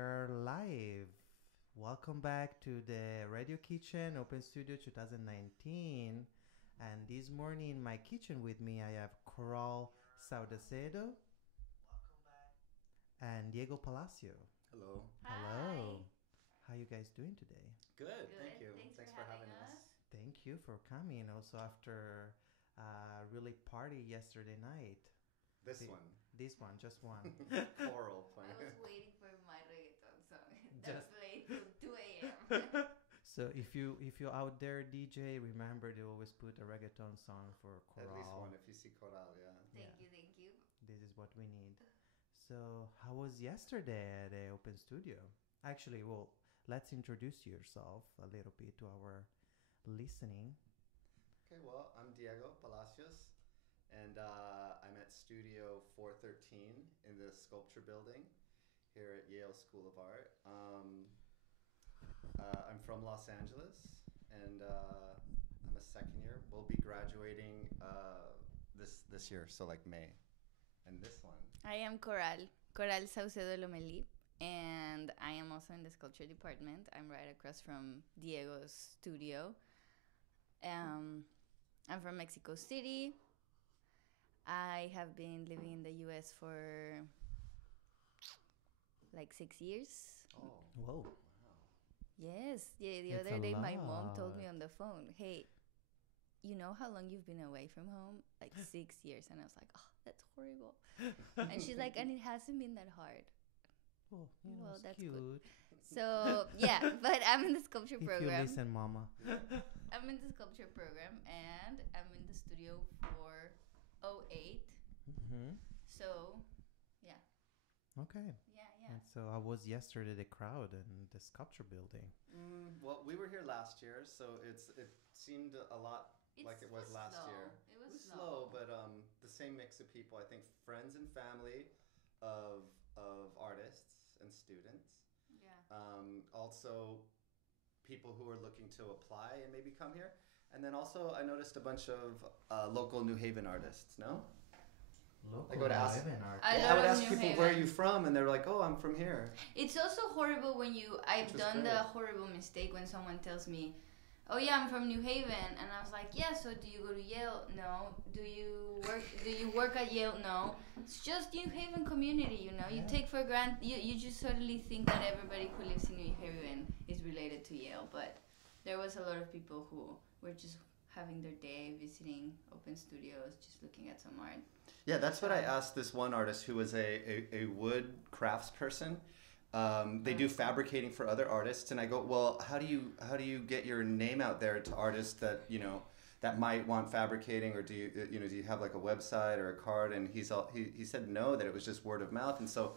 are live. Welcome back to the Radio Kitchen Open Studio 2019. And this morning in my kitchen with me, I have Coral Saudacedo and Diego Palacio. Hello. Hello. How you guys doing today? Good. Thank you. Thanks for having us. Thank you for coming. Also after a really party yesterday night. This one. This one, just one. Choral I playing. was waiting for my reggaeton song Just- that played till 2 a.m. So if you're out there, DJ, remember to always put a reggaeton song for Coral. At least one if you see choral, yeah. Thank you. This is what we need. So how was yesterday at the Open Studio? Actually, well, let's introduce yourself a little bit to our listening. Okay, well, I'm Diego Palacios, and I'm at Studio 413 in the Sculpture Building here at Yale School of Art. I'm from Los Angeles, and I'm a second year. We'll be graduating this year, so like May. And this one. I am Coral Saucedo Lomelí, and I am also in the sculpture department. I'm right across from Diego's studio. I'm from Mexico City. I have been living in the U.S. for like 6 years. Oh, Whoa. wow. Yes. Yeah, the It's other a day my mom told lot. me on the phone, hey, you know how long you've been away from home? Like 6 years. And I was like, oh, that's horrible. And she's like, and it hasn't been that hard. Well, Well, it's that's cute. good. So, yeah, but I'm in the sculpture If you program. listen, Mama. I'm in the sculpture program, and I'm in the studio for 08. Mm-hmm. So, yeah. Okay. Yeah. And so I was yesterday the crowd in the sculpture building. Well, we were here last year, so it seemed a lot like it was last slow. year. It was slow, but the same mix of people. I think friends and family of artists and students. Yeah. Also, people who are looking to apply and maybe come here. And then also, I noticed a bunch of local New Haven artists. No, Local I go to ask- New Haven art. I I love would ask New people, Haven. where are you from? And they're like, oh, I'm from here. It's also horrible when I've Which was done great. the horrible mistake when someone tells me, oh yeah, I'm from New Haven, and I was like, yeah, so do you go to Yale? No. Do you work at Yale? No. It's just New Haven community, you know. You Yeah. take for granted, you just suddenly think that everybody who lives in New Haven is related to Yale, but there was a lot of people who were just having their day visiting open studios, just looking at some art. Yeah, that's what I asked this one artist who was a wood crafts person. They do fabricating for other artists, and I go, well, how do you get your name out there to artists that that might want fabricating, or do you have like a website or a card? And he said no, that it was just word of mouth. And so,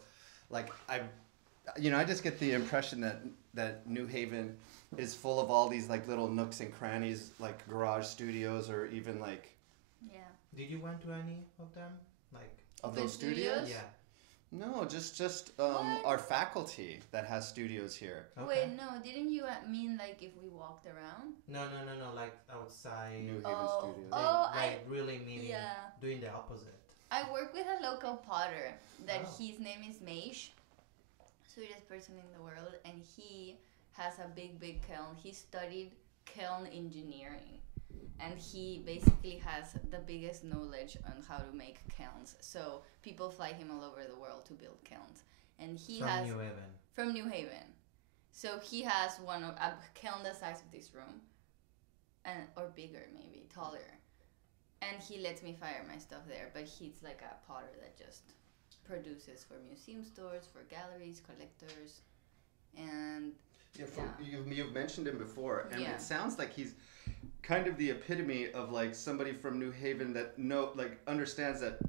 like I just get the impression that New Haven is full of all these like little nooks and crannies, like garage studios, or even like Yeah. Did you went to any of them? Like, of Open those studios. studios? yeah. No, just What? our faculty that has studios here. Okay. Wait, no, didn't you mean like if we walked around? No, like outside. New Haven Oh. studios. Oh, like really meaning yeah. doing the opposite. I work with a local potter that Oh. his name is Meish, sweetest person in the world, and he has a big kiln. He studied kiln engineering, and he basically has the biggest knowledge on how to make kilns. So people fly him all over the world to build kilns, and he From has New Haven. from New Haven. So he has a kiln the size of this room, or bigger maybe, taller. And he lets me fire my stuff there, but he's like a potter that just produces for museum stores, for galleries, collectors, and You've mentioned him before, and Yeah. it sounds like he's kind of the epitome of like somebody from New Haven that understands that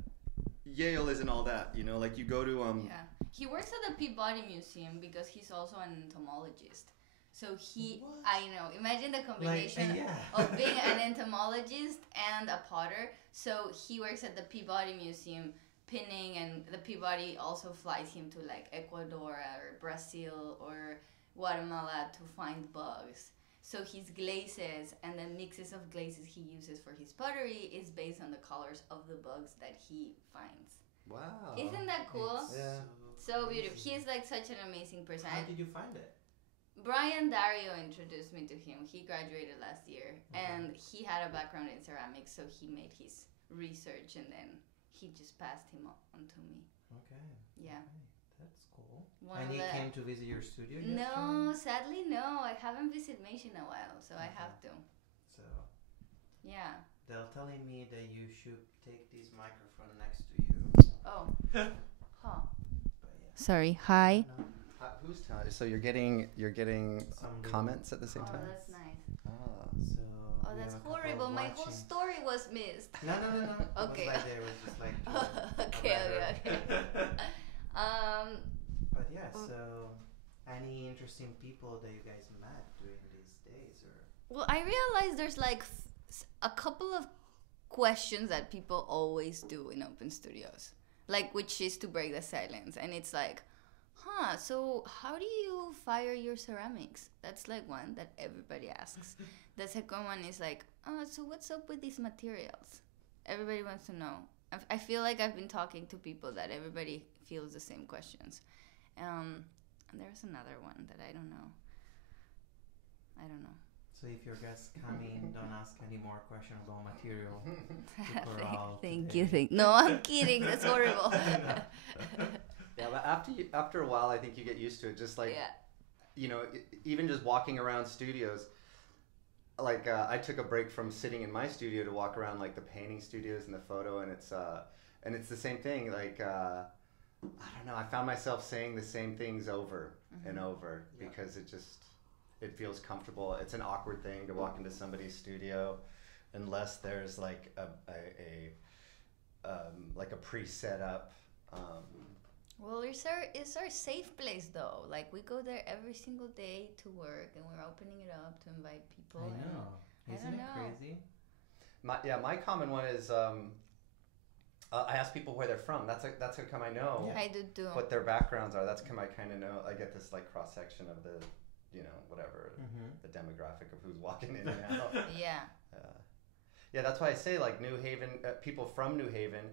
Yale isn't all that. Like you go to yeah. He works at the Peabody Museum because he's also an entomologist. So What? I know, imagine the combination yeah. of being an entomologist and a potter. So he works at the Peabody Museum pinning, and the Peabody also flies him to like Ecuador or Brazil or Guatemala to find bugs. So his glazes and the mixes of glazes he uses for his pottery is based on the colors of the bugs that he finds. Wow. Isn't that cool? It's Yeah. So beautiful. crazy. He's like such an amazing person. How did you find it? Brian Dario introduced me to him. He graduated last year, Okay. and he had a background in ceramics, so he made his research, and then he just passed him on to me. Okay. Yeah. Okay. That's cool. One And of he the- came to visit your studio No, sadly, no. I haven't visited Mace in a while, so I Okay. have to. So Yeah. they're telling me that you should take this microphone next to you. Oh. Huh. But yeah. Sorry. Hi. No, Who's telling? So you're getting Some comments at the same Oh, time. that's nice. Ah. so Oh, we that's have a couple horrible. My whole watching. story was missed. No. Okay. It was like there was just like Okay, okay. But yeah, so any interesting people that you guys met during these days, or Well, I realized there's like a couple of questions that people always do in open studios, like which is to break the silence, and it's like, so how do you fire your ceramics? That's like one that everybody asks. The second one is like, so what's up with these materials? Everybody wants to know. I feel like I've been talking to people that everybody feels the same questions. And there's another one that I don't know. so if your guests coming, don't ask any more questions about material. Corral Thank today. you. No, I'm kidding. That's horrible. Yeah, but after a while, I think you get used to it. Just like Yeah. you know, even just walking around studios. Like I took a break from sitting in my studio to walk around like the painting studios and the photo, and it's the same thing. Like I don't know, I found myself saying the same things over and over Yeah. because it feels comfortable. It's an awkward thing to walk into somebody's studio unless there's like a pre-set up. Well, it's our safe place though. Like we go there every single day to work, and we're opening it up to invite people. I and know. I Isn't don't it know. crazy? My common one is I ask people where they're from. That's how come I know I do too. what their backgrounds are. That's come I kind of know. I get this like cross section of the, whatever the demographic of who's walking in and out. Yeah. Yeah, that's why I say like New Haven people from New Haven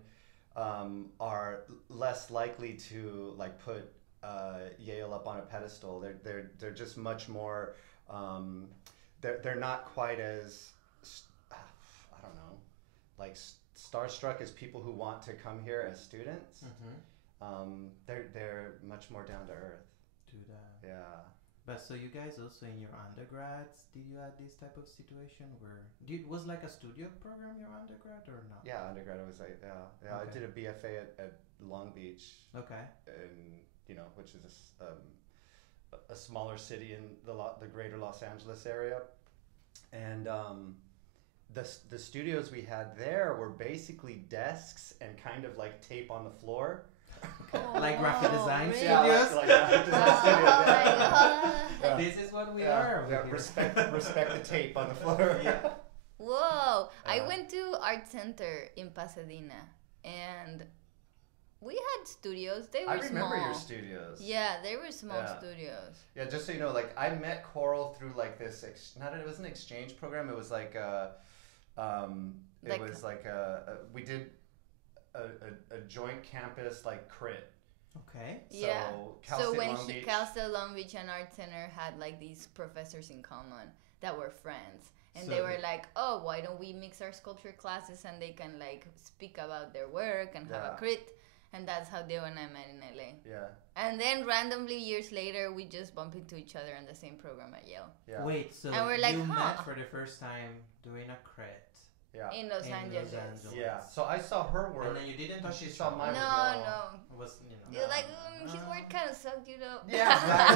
are less likely to like put Yale up on a pedestal. They're just much more. They're not quite as I don't know, like starstruck as people who want to come here as students. They're much more down to earth. Do that. Yeah. But so you guys also in your undergrads, did you have this type of situation where was like a studio program your undergrad or not? Yeah, undergrad I was like I Okay. did a BFA at Long Beach, Okay. and which is a smaller city in the greater Los Angeles area, and the studios we had there were basically desks and kind of like tape on the floor. Like graphic design really? studios? like graphic design studios, Oh my god. Yeah. This is what we Yeah, are over yeah, here. respect the tape on the floor. Yeah. Whoa. I Uh, went to Art Center in Pasadena, and we had studios. They were I remember small. your studios. Yeah, they were small Yeah. studios. Yeah, just so you know, like I met Coral through like this. It was an exchange program. It was like Like- we did a joint campus like crit. Okay. Yeah. So Cal So State when Long Beach. Cal State Long Beach and Art Center had like these professors in common that were friends, and So they were the- like, "Oh, why don't we mix our sculpture classes and they can like speak about their work and have Yeah. a crit?" And that's how Deo and I met in LA. Yeah, And then randomly years later, we just bump into each other in the same program at Yale yeah, Wait, so And we're like, you huh. met for the first time doing a crit. yeah, in Los In Los Angeles. Angeles. yeah. So I saw her work. And then you didn't talk She to saw each my other. work. No, no. It was, You're like, his work kind of sucked, you know. Yeah,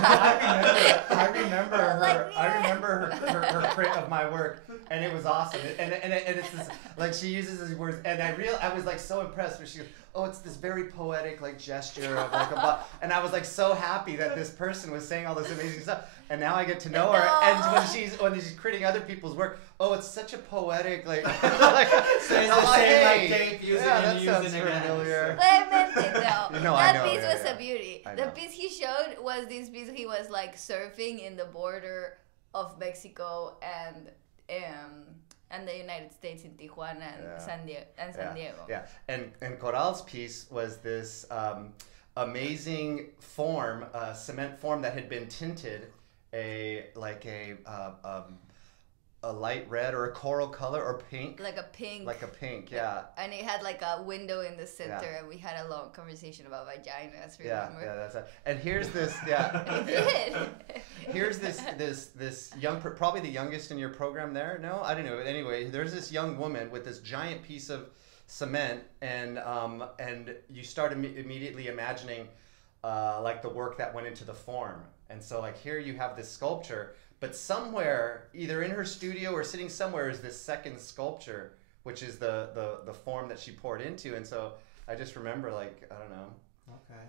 exactly. I remember her. Like, I yeah. remember her crit of my work, and it was awesome. And it's this, like she uses these words, and I was like so impressed when she goes, "Oh, it's this very poetic like gesture of like and I was like so happy that this person was saying all this amazing stuff, and now I get to know her. And when she's critting other people's work, oh, it's such a poetic like. So it's the same like tape using yeah, and that using sounds again. familiar. But I meant it though. No, I That know, piece yeah, was yeah. a beauty. I The know. piece he showed was this piece he was like surfing in the border of Mexico and and the United States in Tijuana and San Diego. Yeah, and Coral's piece was this amazing form, cement form that had been tinted a light red or a coral color or pink. Like a pink. Like a pink, yeah. And it had like a window in the center, and we had a long conversation about vaginas. Remember? Yeah, that's it. And here's this, here's this young, probably the youngest in your program there. No, I don't know. Anyway, there's this young woman with this giant piece of cement, and you start immediately imagining like the work that went into the form. And so like here you have this sculpture. But somewhere, either in her studio or sitting somewhere, is this second sculpture, which is the form that she poured into. And so I just remember, like, I don't know,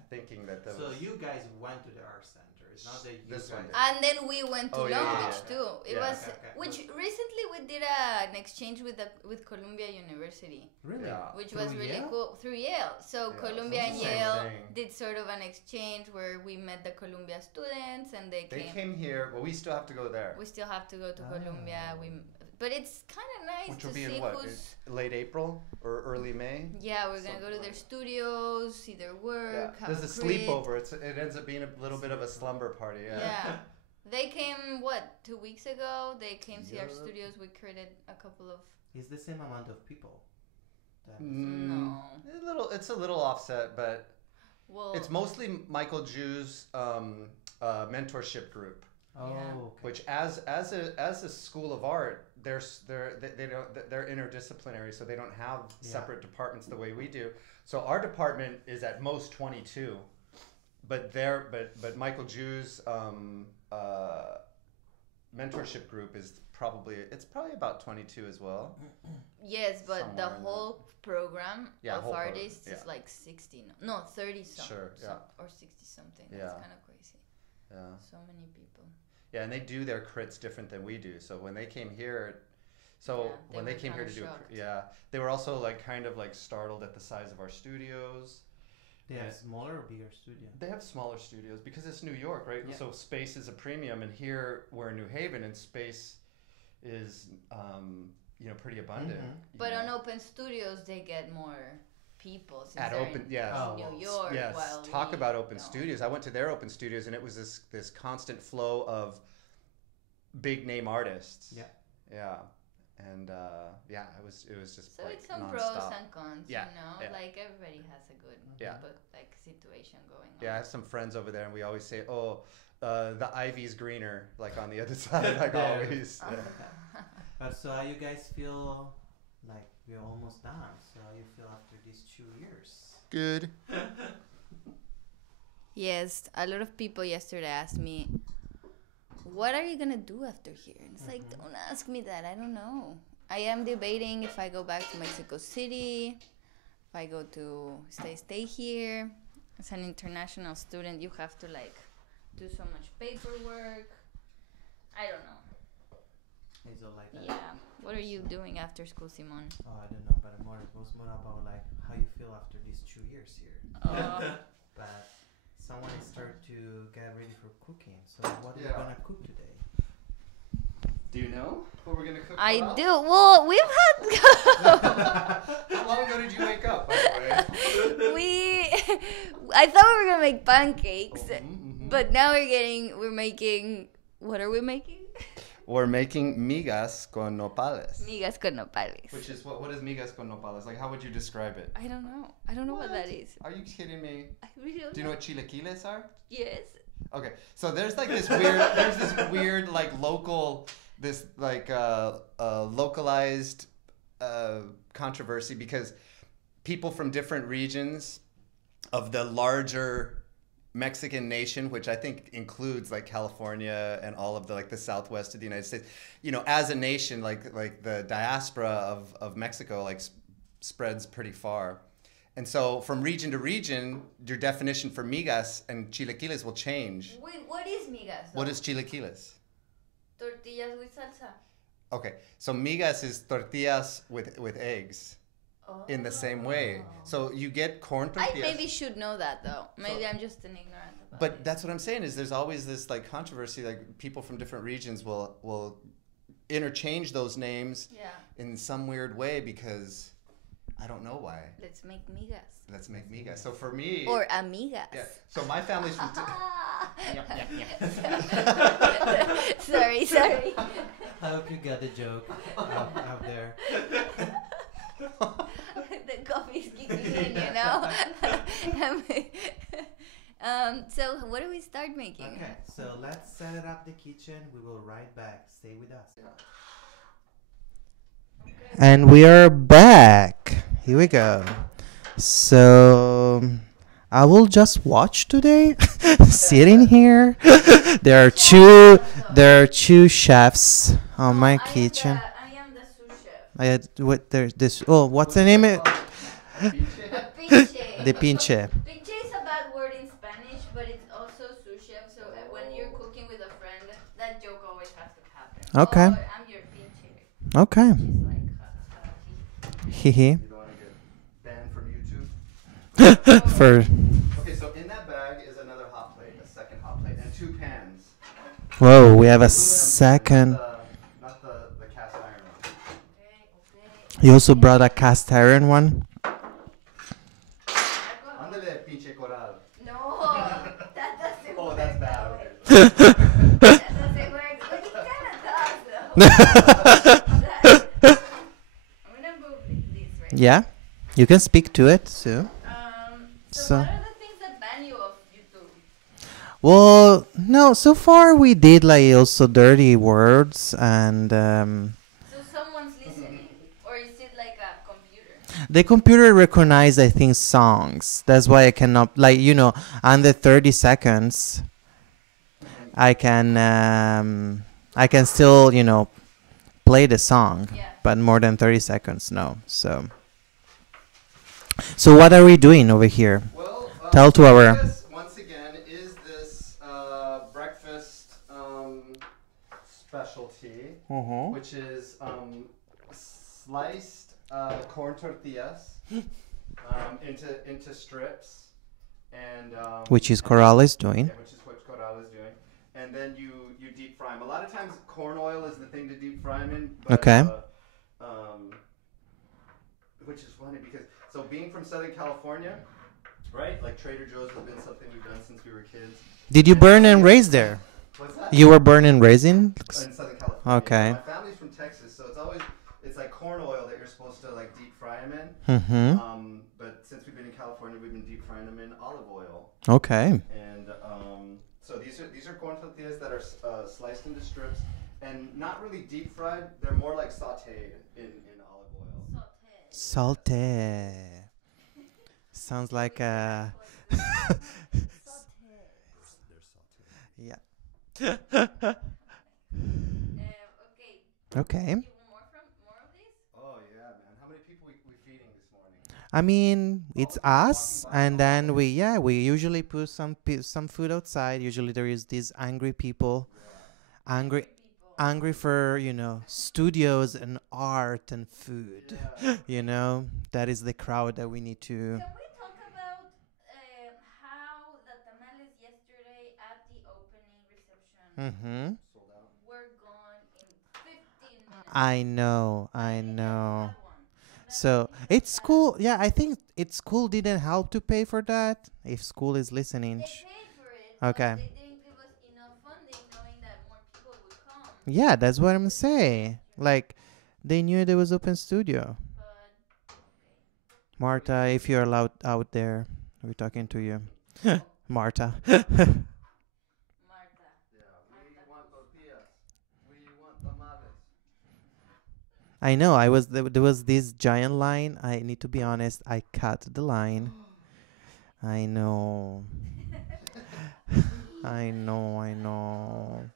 thinking that So you guys went to the art center. It's not that you This guys... one. And then we went to Long Beach too. It was which Okay. recently we did an exchange with Columbia University, Really? Yeah. which Through was really Yale? cool through Yale. So Yeah, Columbia so and it's the same Yale thing. did sort of an exchange where we met the Columbia students, and they came here. Well, we still have to go there. We still have to go to Oh. Columbia. But it's kind of nice Which to will be see in what? who's. Late April or early May? Yeah, we're gonna go to Something their like studios, see their work. Have There's a crit. sleepover. It ends up being a little bit of a slumber party. Yeah. They came 2 weeks ago. They came see our Yeah. studios. We created a couple of. It's the same amount of people. No. It's a little offset, but Well. it's mostly Michael Jew's mentorship group. Oh, Yeah. okay. Which as a school of art, they're interdisciplinary, so they don't have separate departments the way we do. So our department is at most 22, but Michael Jew's mentorship group is probably about 22 as well. Yes, but somewhere the in whole program Yeah, of whole program, artists is yeah. like 60, no 30 something, Sure, yeah. or 60 something. Yeah. That's kind of crazy. Yeah. So many people. Yeah, and they do their crits different than we do. So when they came here, Yeah, when they were came here to kinda do shocked. they were also like kind of like startled at the size of our studios. They have smaller or bigger studio? They have smaller studios because it's New York, right? Yeah. So space is a premium, and here we're in New Haven, and space is pretty abundant. Mhm. you But know. on open studios, they get more people since At they're open, in yes. Oh, New well, York. Yes, While talk we about open don't. studios. I went to their open studios, and it was this constant flow of big name artists. Yeah. Yeah, and it was just So like it's some nonstop. pros and cons, Yeah, you know. yeah. Like everybody has a good Yeah. situation going on. Yeah, I have some friends over there, and we always say, "Oh, the ivy's greener," like on the other side, like Yeah. always. Yeah. But so how you guys feel like we're almost done? So how you feel after these 2 years? Good. Yes, a lot of people yesterday asked me, "What are you gonna do after here?" And it's like, don't ask me that. I don't know. I am debating if I go back to Mexico City, if I go to stay here. As an international student, you have to like do so much paperwork. I don't know. Is it like that? Yeah. What are you doing after school, Simon? Oh, I don't know, but it was more about like how you feel after these 2 years here. But someone is started to get ready for cooking. So what are you Yeah. gonna cook today? Do you know what we're gonna cook? I Coral? do. Well, we've had How long ago did you wake up, by the way? I thought we were gonna make pancakes, Mhm. but now we're making. What are we making? We're making migas con nopales. Migas con nopales. Which is what is migas con nopales? Like, how would you describe it? I don't know. I don't know what that is. Are you kidding me? I really don't Do you know what chilaquiles are? Yes. Okay, so there's like this weird like local, localized controversy because people from different regions of the larger Mexican nation, which I think includes like California and all of the southwest of the United States, as a nation, like the diaspora of Mexico spreads pretty far. And so from region to region, your definition for migas and chilaquiles will change. Wait, what is migas? What is chilaquiles? Tortillas with salsa. Okay, so migas is tortillas with eggs in the same way. So you get corn I tortillas. maybe should know that though. Maybe So- I'm just an ignorant about But it. that's what I'm saying is there's always this like controversy, like people from different regions will interchange those names Yeah. in some weird way because I don't know why. Let's make migas. Let's make migas. So for me, Or amigas. yeah. So my family's from. Sorry. I hope you got the joke out there. The coffee's kicking in, you know. So what do we start making? Okay, so let's set it up the kitchen. We will right back. Stay with us. And we are back. Here we go. So I will just watch today, sitting here. There are two chefs on my kitchen. I am the sous chef. I had what there's this. Oh, what's the name? Pinche. The pinche. Pinche is a bad word in Spanish, but it's also sous chef. So when you're cooking with a friend, that joke always has to happen. Okay. Oh, I'm your pinche. Okay. She's like, Hehe. You don't want to get banned from YouTube. For Okay, so in that bag is another hot plate, a second hot plate, and 2 pans. whoa, we have a Aluminum second. pans, not the cast iron one. okay. You also brought a cast iron one. Ándale, pinche coral. No, that doesn't Oh, work. that's bad. that way. Okay. That doesn't work. But it kind of does, though. I'm gonna move this right. Yeah, you can speak to it, Sue. So what are the things that ban you of YouTube? Well, no, so far we did like also dirty words and So someone's listening, or is it like a computer? the computer recognized I think songs. That's why I cannot like under 30 seconds I can still play the song, Yeah. but more than 30 seconds no. So what are we doing over here? Well, Tell to our- this, once again, is this breakfast specialty, which is sliced corn tortillas into strips, and Which is Coral is doing. Yeah, which is what Coral is doing, and then you deep fry them. A lot of times, corn oil is the thing to deep fry them in. But, Okay. Which is funny because being from Southern California, right? Like Trader Joe's has been something we've done since we were kids. Did you burn and raise there? What's that? You were born and raised in? In Southern California. Okay. My family's from Texas, so it's like corn oil that you're supposed to like deep fry them in. Mm-hmm. But since we've been in California, we've been deep frying them in olive oil. Okay. And so these are corn tortillas that are sliced into strips and not really deep fried. They're more like sautéed in olive oil. Saute. Sounds like a. Yeah. Okay. Okay. You want more of these? Oh yeah, man! How many people we feeding this morning? I mean, it's us, and then we usually put some food outside. Usually there is these angry people, angry for studios and art and food. Yeah. That is the crowd that we need to. Can we talk about how the tamales yesterday at the opening reception Mm-hmm. Sold out. were gone in 15 minutes? I know. think that's that one. So it's school. Yeah, I think it's school didn't help to pay for that. If school is listening. They paid for it, Okay. but they didn't give us enough funding knowing that more people would come. Yeah, that's what I'm saying. Like, they knew there was open studio. But, okay. Marta, if you're allowed out there, we're talking to you. Marta. Marta. Yeah, we want tortillas. We want tamales. I know. There was this giant line. I need to be honest. I cut the line. I know. I know.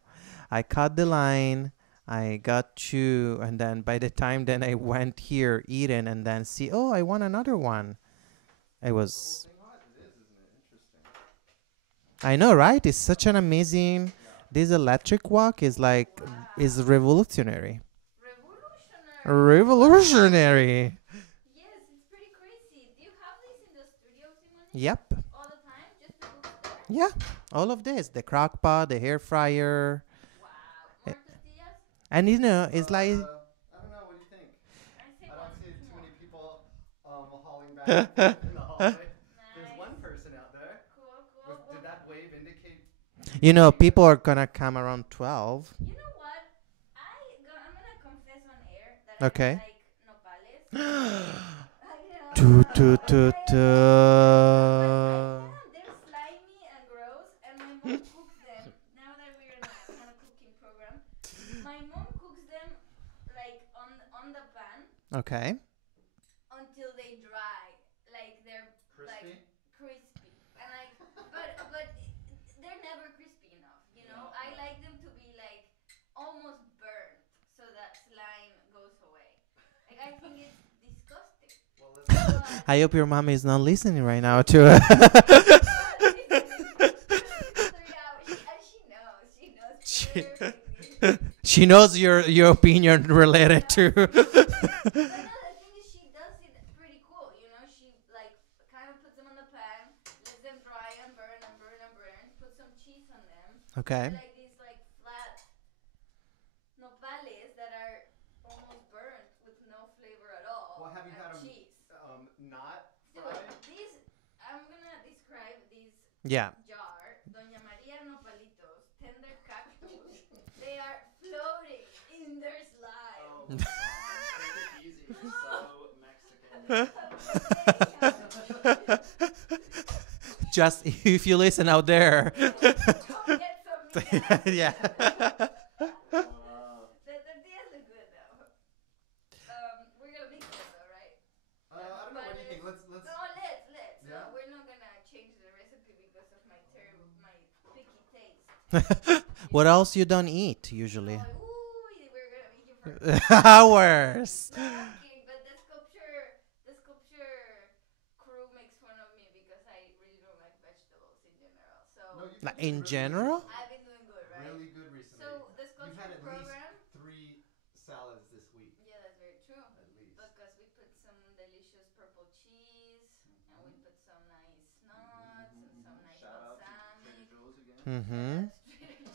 I cut the line. I got two, and then by the time then I went here eating, and then see, oh, I want another one. It was. Thing hot? It is, isn't it? Interesting. I know, right? It's such an amazing. This electric wok is is revolutionary. Revolutionary. Yes, it's pretty crazy. Do you have these in the studio, Simone? Yep. All the time? Just to cook there? Yeah. All of this, the crock pot, the hair fryer, Wow. More tortillas? and it's like I don't know. What do you think? back and forth in the hallway. There's one Nice. person out there. Cool, cool. Did that wave indicate? You know, people are gonna come around 12. You know what? I'm gonna confess on air that I don't Okay. like nopales. I Toot, know. toot, toot, I but I toot. can. They're slimy and gross, and my mom cooks them. Now that we're in a kind of cooking program, my mom cooks them like on the pan Okay. until they dry, like they're like Crispy? crispy, and like, but they're never crispy enough. You know, No, I no. like them to be like almost burnt, so that slime goes away. Like I think it's disgusting. Well, listen. But I hope your mom is not listening right now she's to not listening. She's 3 hours. She knows She- perfectly. She knows your opinion related to. But no, the thing is, she does it pretty cool. You know, she like kind of puts them on the pan, lets them dry and burn and burn and burn. Put some cheese on them. Okay. They're like these like flat nopales that are almost burnt with no flavor at all. Well, have you and had 'em, cheese? Not Dude, fried? these I'm gonna describe these Yeah. jar, Doña María Nopalitos, tender cactus. They are floating in their slime. Oh, my God. Take it easy. You're so Mexican. Just if you listen out there. Come get some migas. Yeah. Wow. The tortillas look good though. We're gonna mix them though, right? I don't know. What do you think? Let's. No, let's. Yeah? No, we're not gonna change the recipe because of my picky taste. What else you don't eat usually? Oh, ooh, we're gonna make you for Hours. No, I'm kidding, but the sculpture crew makes fun of me because I really don't like vegetables in general. So No, you've Like, been in doing general? I've been doing good, right? really good recently. So the You've sculpture had at program. least 3 salads this week. Yeah, that's very true. At least. Because we put some delicious purple cheese, and we put some nice nuts and some nice Shout out to balsamic. Trader Joe's again. Mm-hmm.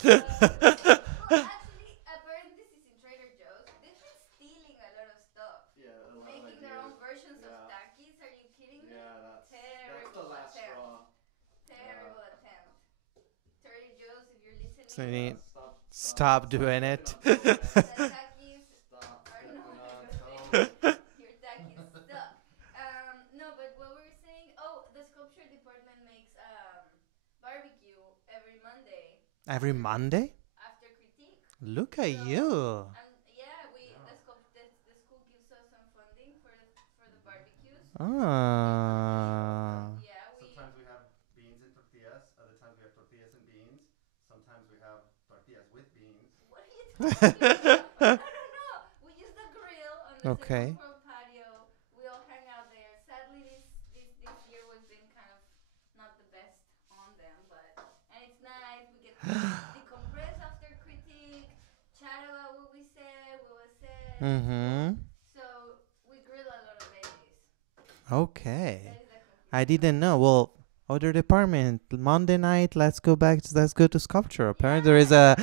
Well, actually, parentheses in Trader Joe's, they've been stealing a lot of stuff, Yeah, a lot making of their own ideas. versions of Yeah. takis. Are you kidding me? Yeah, that's Terrible the last attempt. straw. Terrible attempt. Trader Joe's, if you're listening, So you need- Stop doing it. the takis Stop are stepping not on good. toes. Your takis suck. No, but what we were saying, the sculpture department makes barbecue every Monday Every Monday? after critique. Look at So- you. And yeah, the school gives us some funding for the barbecues. Ah. Yeah, Sometimes we have beans and tortillas. Other times we have tortillas and beans. Sometimes we have tortillas with beans. What are you talking about? I don't know. We use the grill on the Okay. second floor patio. We all hang out there. Sadly, this year was been kind of not the best on them, and it's nice. We get to decompress after critique, chat about what we said, what was said. Mm-hmm. So we grill a lot of veggies. Okay. That is the conclusion. I didn't know. Well, other department, Monday night, let's go to sculpture. Apparently there is a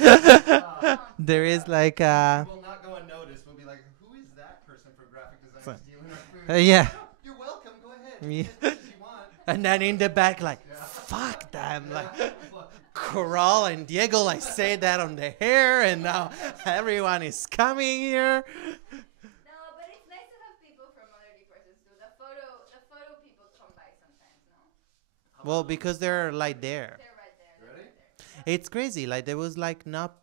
there is like We a will not go unnoticed. We'll be like, who is that person from graphic design Fun. stealing our food? yeah. No, you're welcome. Go ahead. Yeah. Eat as much as you want. And then in the back like Yeah. fuck them like Yeah. Coral and Diego like say that on the hair and now everyone is coming here. No, but it's nice to have people from other departments too. The photo people come by sometimes, no? Well, because they're like there. They're right there. They're Ready? right there. It's crazy. Like there was like not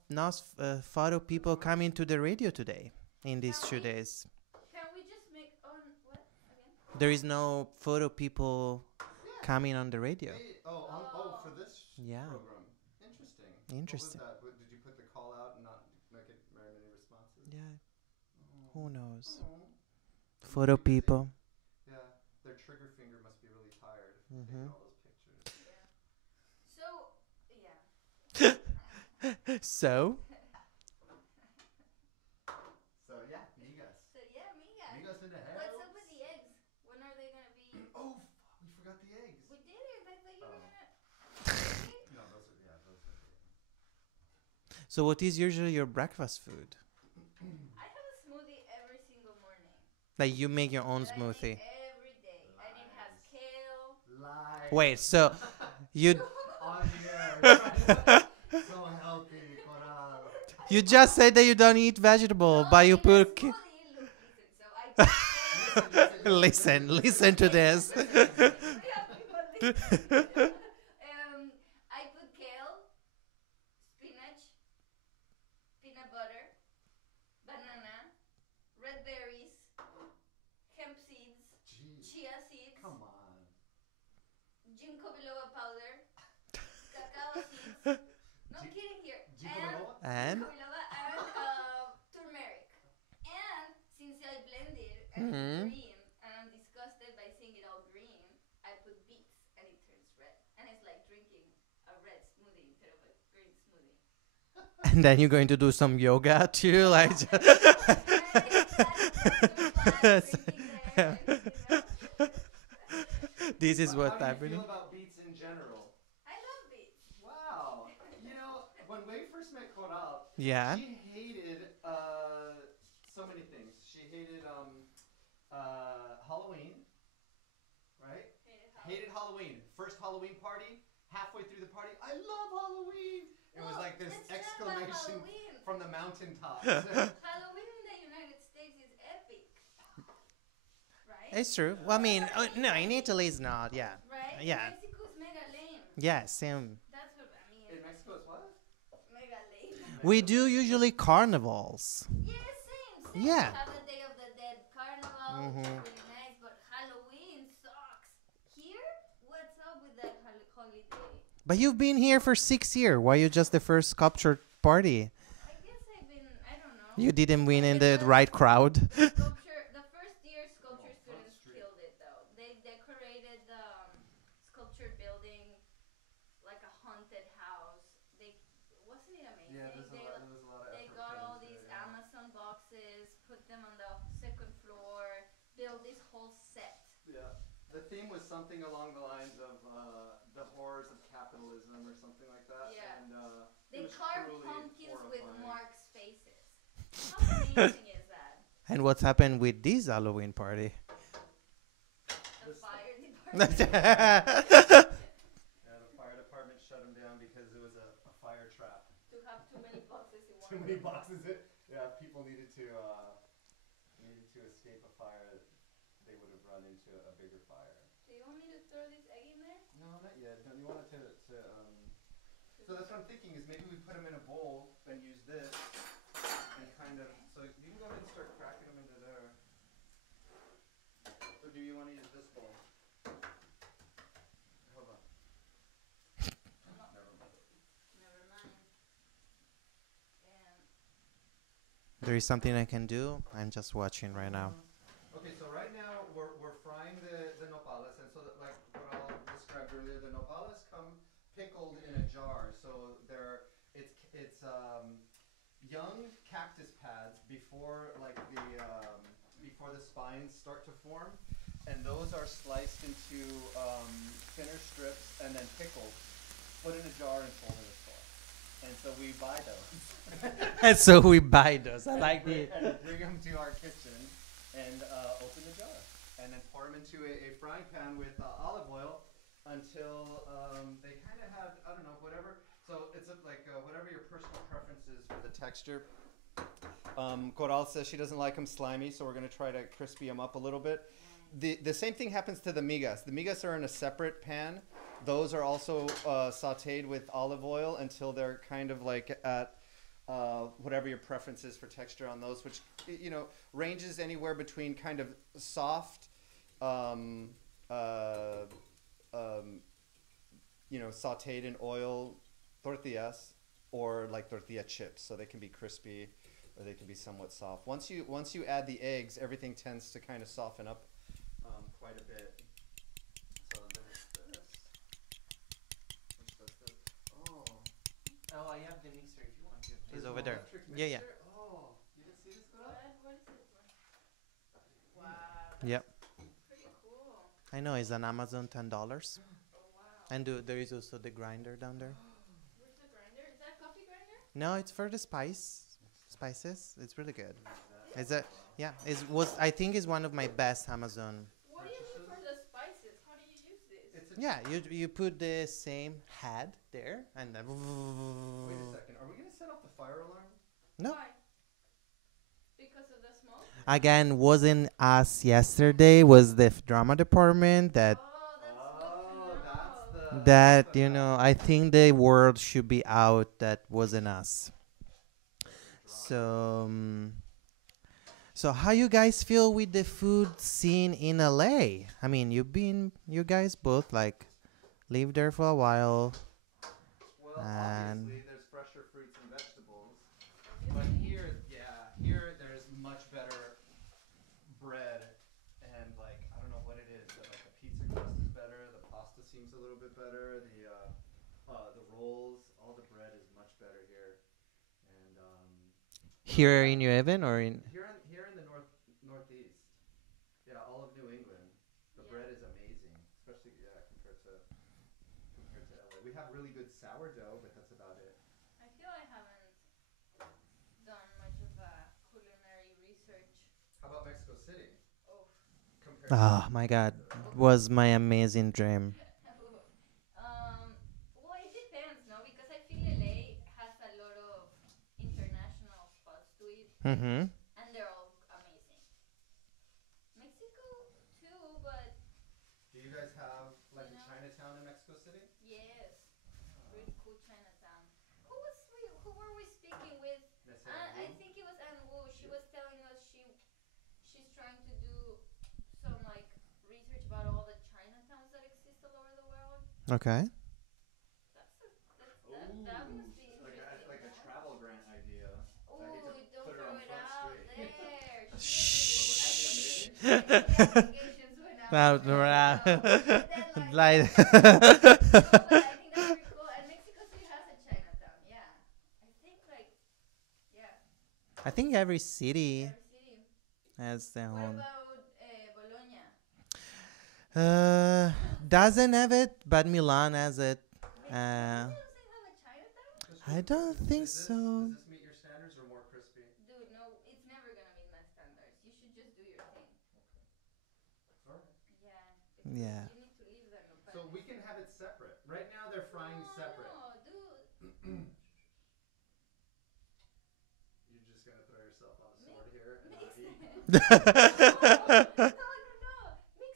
photo people coming to the radio today in these 2 days. Can we just make on what again? There is no photo people coming on the radio. For this Yeah. program. Interesting. Interesting. What was that? Did you put the call out and not make it very many responses? Yeah. Who knows? Oh. Photo Maybe they- people. Yeah, their trigger finger must be really tired if Mhm. taking all those pictures. Yeah. So yeah. So So yeah, migas. So yeah, migas. Migas in the house. What's up with the eggs? When are they gonna be? Oh, we forgot the eggs. We didn't. I thought you were Oh. gonna. No, those are the. So what is usually your breakfast food? I have a smoothie every single morning. Like you make your own that I make smoothie. every day, and it Wait, so you On the air. So healthy, Coral. you just said that you don't eat vegetable, No, but you in a put smoothie, look, listen. So I put kale. listen to this. We have people listening. I put kale, spinach, peanut butter, banana, red berries, hemp seeds, Jeez, chia seeds, come on. ginkgo biloba powder, cacao seeds. No Gi- kidding here. Ginkgo And biloba? And ginkgo biloba and turmeric. And since I blend it and it's Mhm. green and I'm disgusted by seeing it all green, I put beets and it turns red. And it's like drinking a red smoothie instead of a green smoothie. and then you're going to do some yoga too, like. And it's that's drinking there This is How what's do you happening. feel about beets in general? I love beets. Wow. When we first met Coral, Yeah. she hated so many things. She hated Halloween, right? Hated Halloween. First Halloween party, halfway through the party, I love Halloween. It was Well, like this it's not about exclamation Halloween. from the mountaintops. Halloween in the United States is epic. Right? It's true. Well, I mean, no, in Italy it's not. Yeah. Right? Yeah. Mexico's mega lame. Yeah, same. That's what I mean. In Mexico, it's what? Mega lame. We do usually carnivals. Yeah, same. Yeah. We have the Day of the Dead Carnival, which is really nice, but Halloween sucks. Here, what's up with that holiday? But you've been here for 6 years. Why you just the first sculpture party? I guess I've been, I don't know. You didn't win in the Because right crowd. the first year sculpture Front students Street. killed it though. They decorated the sculpture building like a haunted house. Wasn't it amazing? Yeah, there was a lot of They effort got put all into these it, yeah. Amazon boxes, put them on the second floor, built this whole set. Yeah. The theme was something along the lines of the horrors of capitalism or something like that. Yeah. And They it was carved truly pumpkins with horrifying. Mark's faces. How amazing is that? And what's happened with this Halloween party? The This- fire department. Yeah, the fire department shut them down because it was a fire trap. To have too many boxes in one Too many room. boxes. Yeah, people needed to escape a fire. They would have run into a bigger fire. Do you want me to throw this egg in there? No, not yet. Don't you want it to So that's what I'm thinking is maybe we put them in a bowl and use this and kind of. So you can go ahead and start cracking them into there. Or do you want to use this bowl? Hold on. Never mind. Never mind. And There is something I can do. I'm just watching right now. Okay, so right now we're frying the nopales, and so that, like what I described earlier, the nopales come pickled in a jar. So it's young cactus pads before before the spines start to form, and those are sliced into thinner strips and then pickled, put in a jar and sold in a store. And so we buy those. And so we buy those. I like it. And bring them to our kitchen and open the jar. And then pour them into a frying pan with olive oil until they kind of have, I don't know, whatever. So it's whatever your personal preference is for the texture. Coral says she doesn't like them slimy, so we're going to try to crispy them up a little bit. The same thing happens to the migas. The migas are in a separate pan. Those are also sauteed with olive oil until they're kind of like at whatever your preference is for texture on those, which ranges anywhere between kind of soft, sauteed in oil tortillas, or like tortilla chips. So they can be crispy, or they can be somewhat soft. Once you add the eggs, everything tends to kind of soften up quite a bit. So there's this. Which does this. Oh, I have the mixer if you want to. There's It's an over there. electric Yeah, yeah. mixer? Oh, you didn't see this, Coral? what is this one? Wow. Yep. Pretty cool. I know it's an Amazon $10. Oh wow. And there is also the grinder down there. Where's the grinder? Is that coffee grinder? No, it's for the spices. It's really good. It's I think it's one of my best Amazon. What do you use for the spices? How do you use this? It's an Yeah, you put the same hat there and then. Wait a second. Are we gonna set off the fire alarm? No. Why? Because of the smoke? Again, wasn't us yesterday. Was the drama department that Oh, that's good to Oh, that's know. the. that That's what I happened. think the word should be out that wasn't us. That's the drama. So so how you guys feel with the food scene in LA? I mean, you guys both like live there for a while Well, and obviously there's fresher fruits and vegetables, but Obviously. here, yeah, here there's much better bread and like I don't know what it is, but like the pizza crust is better, the pasta seems a little bit better, the rolls, all the bread is much better here, and here yeah, in New Haven or in here in the northeast, yeah, all of New England, the Yeah. bread is amazing, especially yeah compared to LA. We have really good sourdough, but that's about it. I feel I haven't done much of a culinary research. How about Mexico City Oh. compared to oh my god, Oh. was my amazing dream. Well, it depends, no? Because I feel LA has a lot of international spots to it, Mhm. and they're all amazing. Mexico too, but Do you guys have you like a know, Chinatown in Mexico City? yes, Ah. really cool Chinatown. Who were we speaking with? Miss I Anwu? think it was Anne Wu. She Yep. was telling us she's trying to do some like research about all the Chinatowns that exist all over the world. Okay. That Ooh, must be interesting, like a no? travel grant idea. I hate to Ooh, don't put her throw on it Front out Street. there. She doesn't But really. wouldn't I that be think amazing? the applications went out Now, a month ago. The deadline. like No, but I think that's pretty cool. And Mexico City has a Chinatown. Yeah, I think like yeah, I think every city every city. has their What own. about Bologna? Uh, doesn't have it, but Milan has it. Bologna Uh, doesn't have a Chinatown? I don't think Does so. this meet your standards or more crispy? Dude, no, it's never gonna meet my standards. You should just do your thing. All right. Yeah, because Yeah. you need to leave the So we locales. can have it separate. Right now they're frying No, separate. no, dude. You're just gonna throw yourself on the sword Mix, here and not mix eat? it. No, no. Mix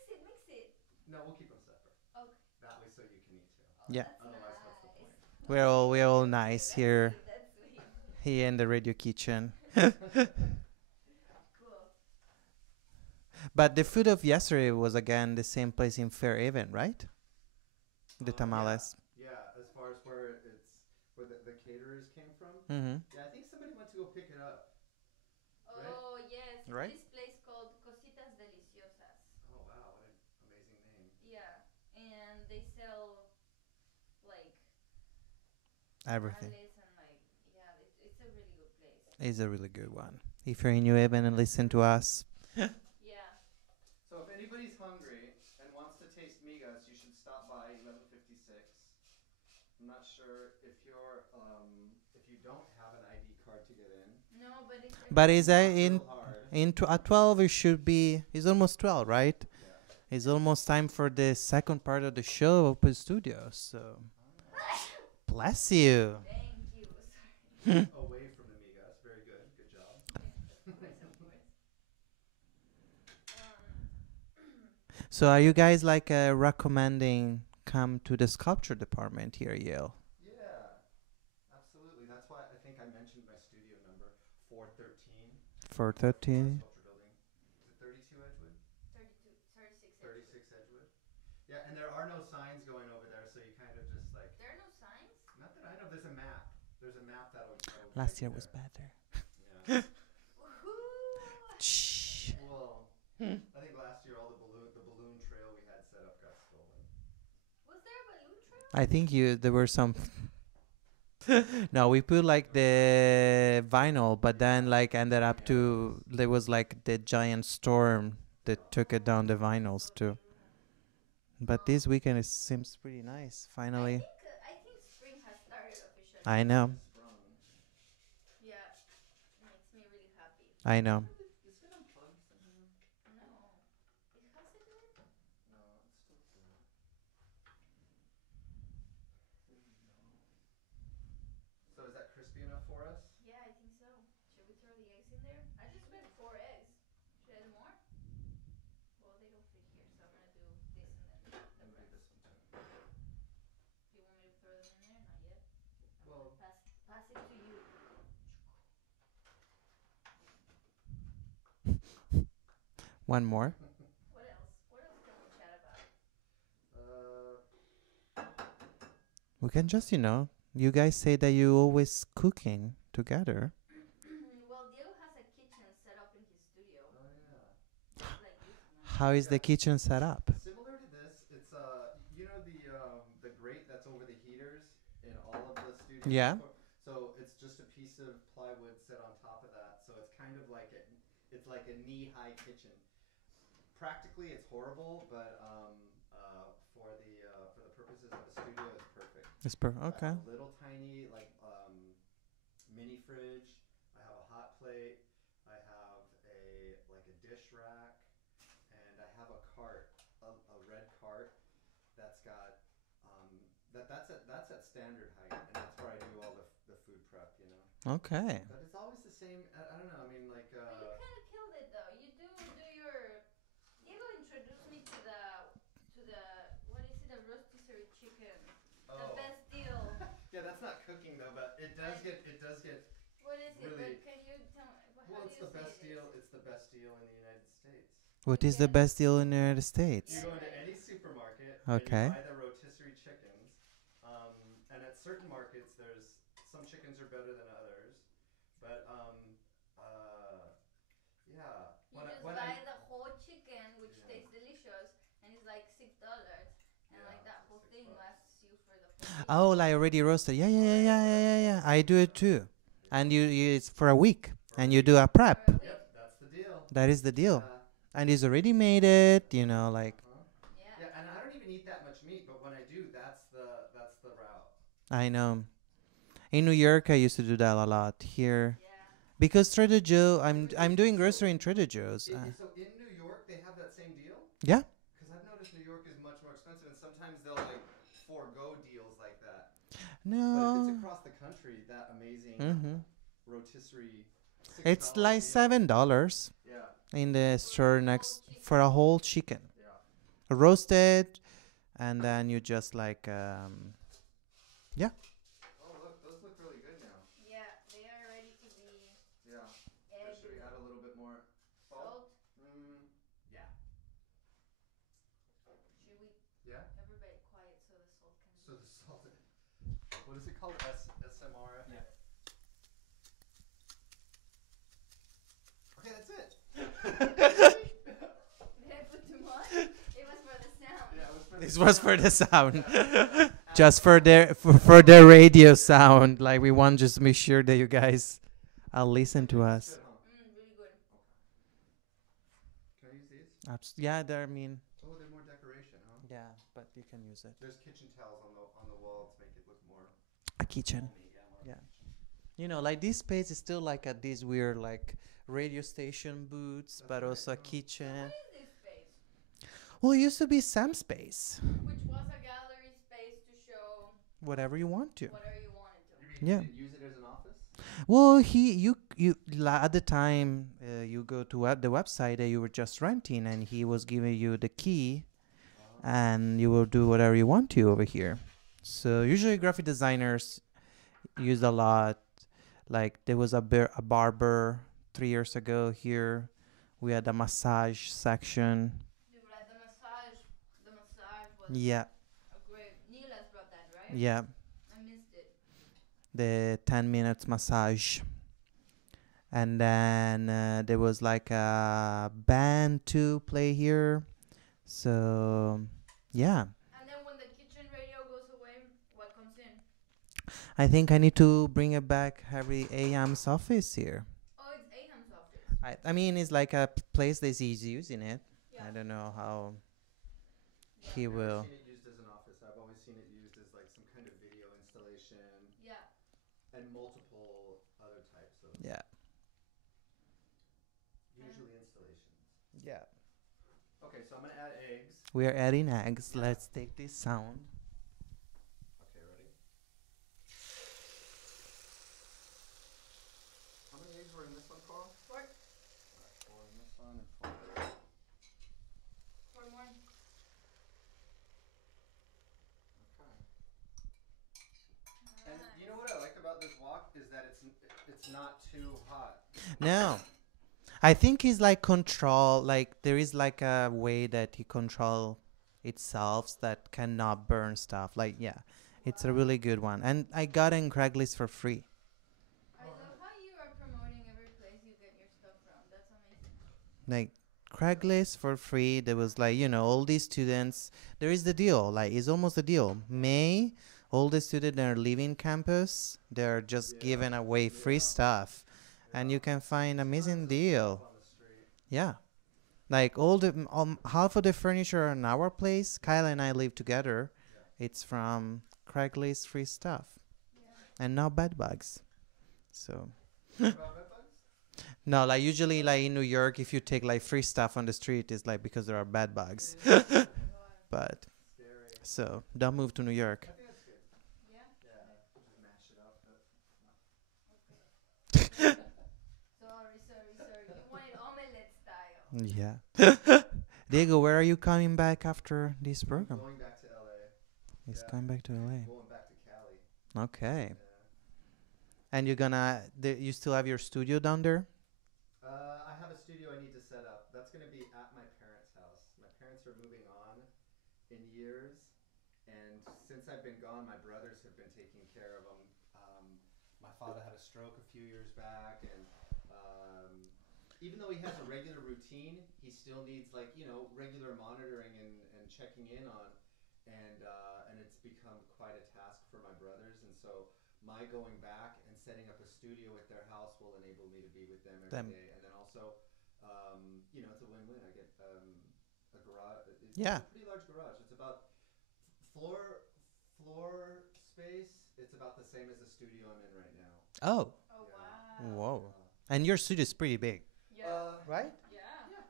it. No, we'll keep them separate. Okay. That way so you can eat too. Oh, Yeah. that's Otherwise, what's the nice. point? We're all Okay, nice here that's sweet. here in the radio kitchen. Cool. But the food of yesterday was again the same place in Fairhaven, right? The tamales. Yeah, as far as where the caterers came from. Mm-hmm. Yeah, I think somebody went to go pick it up. Right? Oh, yes. Right? This place called Cositas Deliciosas. Oh wow, what an amazing name. Yeah. And they sell like Everything. tamales and like yeah, it's a really good place. It's a really good one. If you're in New Haven and listen to us. Yeah. So if anybody's hungry and wants to taste migas, you should stop by 1156. I'm not sure if you don't have an ID card to get in. No, but it's But is Not in real hard. at 12 it should be it's almost 12, right? Yeah. It's almost time for the second part of the show, Open Studio. So bless you. Thank you. Sorry. Away from the migas. Very good. Good job. Of course, of course. So are you guys like recommending come to the sculpture department here at Yale? Yeah, absolutely. That's why I think I mentioned my studio number 413. For on the 13? sculpture building. Is it 32 Edgewood? 36 36 Edgewood. Yeah, and there are no signs going over there, so you kind of just like. There are no signs? Not that I know. There's a map. There's a map that'll Last guide year you was there. better. Yeah. Woohoo! Shh. Well, I think last year all the balloon trail we had set up got stolen. Was there a balloon trail? I think there were some. No, we put like the vinyl, but then like ended up to there was like the giant storm that took it down the vinyls too. But this weekend it seems pretty nice. Finally, I think spring has started officially. I know, It's sprung. Yeah, makes me really happy. I know. Is it unplugged somehow? No, it has it in. No, it's still good. One more. What else? What else can we chat about? Uh, We can just, you guys say that you always cooking together. Well, Diego has a kitchen set up in his studio, oh yeah. just like this one. How is the Yeah. kitchen set up? Similar to this, it's the grate that's over the heaters in all of the studios. Yeah. Before. So it's just a piece of plywood set on top of that. So it's kind of like it's like a knee-high kitchen. Practically, it's horrible, but for the purposes of a studio, it's perfect. So I Okay. have a little tiny mini fridge. I have a hot plate. I have a dish rack, and I have a cart, a red cart that's got that's at standard height, and that's where I do all the food prep, you know. Okay. But it's always the same. I don't know. I mean, like. But you kind of killed it though. You do your. Diego introduced me to the what is it? A rotisserie chicken. Oh. The best deal. Yeah, that's not cooking though, but it does get. What is it? Really. But can you tell me? Well, How it's do you the say best it deal. is? It's the best deal in the United States. What is the best deal in the United States? You go into any supermarket Okay. and you buy the rotisserie chickens, and at certain markets, some chickens are better than others, but yeah. You just buy the whole chicken, which tastes delicious, and it's like $6, and Yeah, like that it's whole like thing $6. lasts you for the whole week. Oh, like already roasted. Yeah. I do it too. And you it's for a week, and you do a prep. For a week. Yep, that's the deal. That is the deal. Yeah. And it's already made it, like. Uh-huh. Yeah. Yeah, and I don't even eat that much meat, but when I do, that's the route. I know. In New York, I used to do that a lot. Here, Yeah. because Trader Joe, I'm doing grocery in Trader Joe's. So in New York, they have that same deal? Yeah. Because I've noticed New York is much more expensive, and sometimes they'll like forego deals like that. But if No. it's across the country, that amazing rotisserie. It's $6 like deal. $7 Yeah. in the store next for a whole chicken, Yeah. roasted, and then you just like yeah. Oh look, those look really good now. Yeah, they are ready to be Yeah. egg. Should we add a little bit more Salt? Yeah. Should we? Yeah. Everybody quiet so the salt can. So the salt. What is it called? SMR. Yeah. Okay, that's it. Did I put too much? It was for the sound. Yeah, it was for This was for the sound. Yeah. Just for the radio sound. Like we want just to make sure that you guys listen to us. Good, huh? Really good. Can I use these? Yeah, I mean, Oh, they're more decoration, huh? yeah, but you can use it. There's kitchen towels on the wall to make it look more A kitchen. homey. Yeah. Yeah. Like this space is still like at these weird like radio station booths, That's but right, also a huh? kitchen. What is this space? Well, it used to be Sam's space. Which was a gallery space to show Whatever you want to. whatever you wanted to. You mean Yeah. you didn't use it as an office? Well, at the time you go to the website that you were just renting, and he was giving you the key, and you will do whatever you want to over here. So usually graphic designers use a lot. Like there was a barber 3 years ago here. We had a massage section. Dude, like the massage was Yeah, a great. Nilas brought that, right? yeah. I missed it. The 10 minutes massage. And then there was like a band to play here. So, yeah. And then when the kitchen radio goes away, what comes in? I think I need to bring it back Harry AM's office here. Oh, it's Aham's office. I mean, it's like a place that he's using it. Yeah. I don't know how Yeah. he I've never will. seen it used as an office. I've always seen it used as like some kind of video installation Yeah. and multiple other types of Yeah. usually installations. Yeah. Okay, so I'm gonna add eggs. We are adding eggs. Yeah. Let's take this sound. Okay, ready? How many eggs were in this one, Carl? 4 Alright, 4 in this one and 4 in this. more. Okay. And you know what I like about this wok is that it's not too hot. No. I think he's like control. Like there is like a way that he control itself that cannot burn stuff. Like yeah, it's a really good one, and I got it in Craigslist for free. I love how you are promoting every place you get your stuff from. That's amazing. Like Craigslist for free. There was like all these students. There is the deal. Like it's almost a deal. May all the students that are leaving campus, they're just giving away free stuff, and you can find amazing deal. Yeah, like all the half of the furniture in our place. Kyle and I live together. It's from Craigslist free stuff, and now bed bugs. So. No, like usually like in New York, if you take like free stuff on the street, it's like because there are bed bugs. But so don't move to New York. Yeah. Just mash it up. Sorry. You want it omelette style. Yeah. Diego, where are you coming back after this program? Going back to LA. He's coming back to LA. Going back to Cali. Okay. Yeah. And you're gonna, you still have your studio down there? I have a studio I need to set up. That's going to be at my parents' house. My parents are moving on in years, and since I've been gone, my brothers have been taking care of them. My father had a stroke a few years back, and even though he has a regular routine, he still needs regular monitoring and checking in on, and it's become quite a task for my brothers, and so my going back and setting up a studio at their house will enable me to be with them every day, and then also, it's a win-win. I get a garage. It's a pretty large garage. It's about floor space. It's about the same as the studio I'm in right now. Oh. Oh Yeah. wow. Whoa. And your studio is pretty big, Yeah. right? Yeah.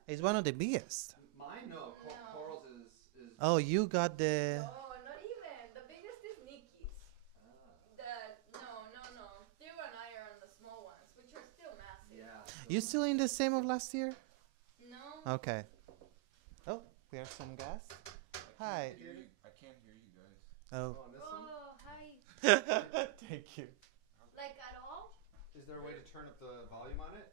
It's one of the biggest. Mine, no. Coral's is. Oh, you got the. No, not even. The biggest is Nikki's. No. Theo and I are on the small ones, which are still massive. Yeah. You still in the same of last year? No. Okay. Oh, we have some gas. Hi. I can't hear you guys. Oh. On this one? Oh, hi. Thank you. Like at all? Is there a way to turn up the volume on it?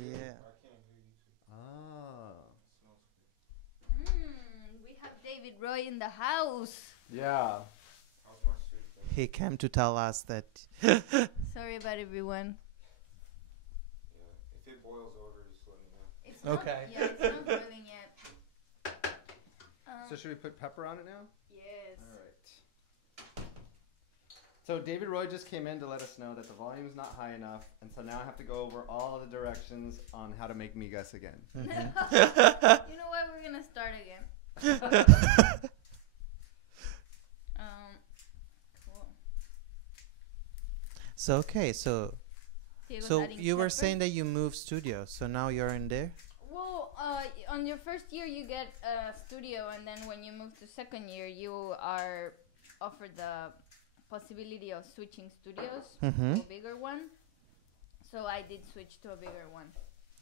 Yeah. I can't hear you too. Oh. It smells good. We have David Roy in the house. Yeah. How's my streak though? He came to tell us that. Sorry about everyone. Yeah. If it boils over, just let me know. It's not, Okay. Yeah, it's not boiling yet. So should we put pepper on it now? Yes. All right. So David Roy just came in to let us know that the volume is not high enough, and so now I have to go over all the directions on how to make migas again. You know what? We're gonna start again. Cool. So okay, so Diego's so adding you were pepper. saying that you moved studio, so now you're in there. Well, on your first year you get a studio, and then when you move to second year, you are offered the possibility of switching studios Mm-hmm. to a bigger one. So I did switch to a bigger one.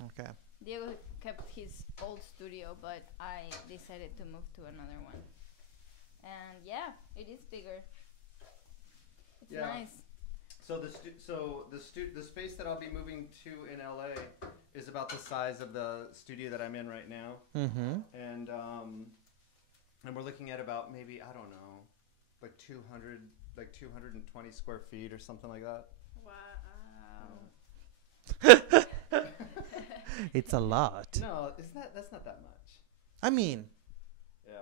Okay. Diego kept his old studio, but I decided to move to another one. And yeah, it is bigger. It's Yeah. nice. So the space that I'll be moving to in LA is about the size of the studio that I'm in right now, Mm-hmm. and we're looking at about maybe, I don't know, like 220 square feet or something like that. Wow. It's a lot. No, that's not that much. I mean, Yeah,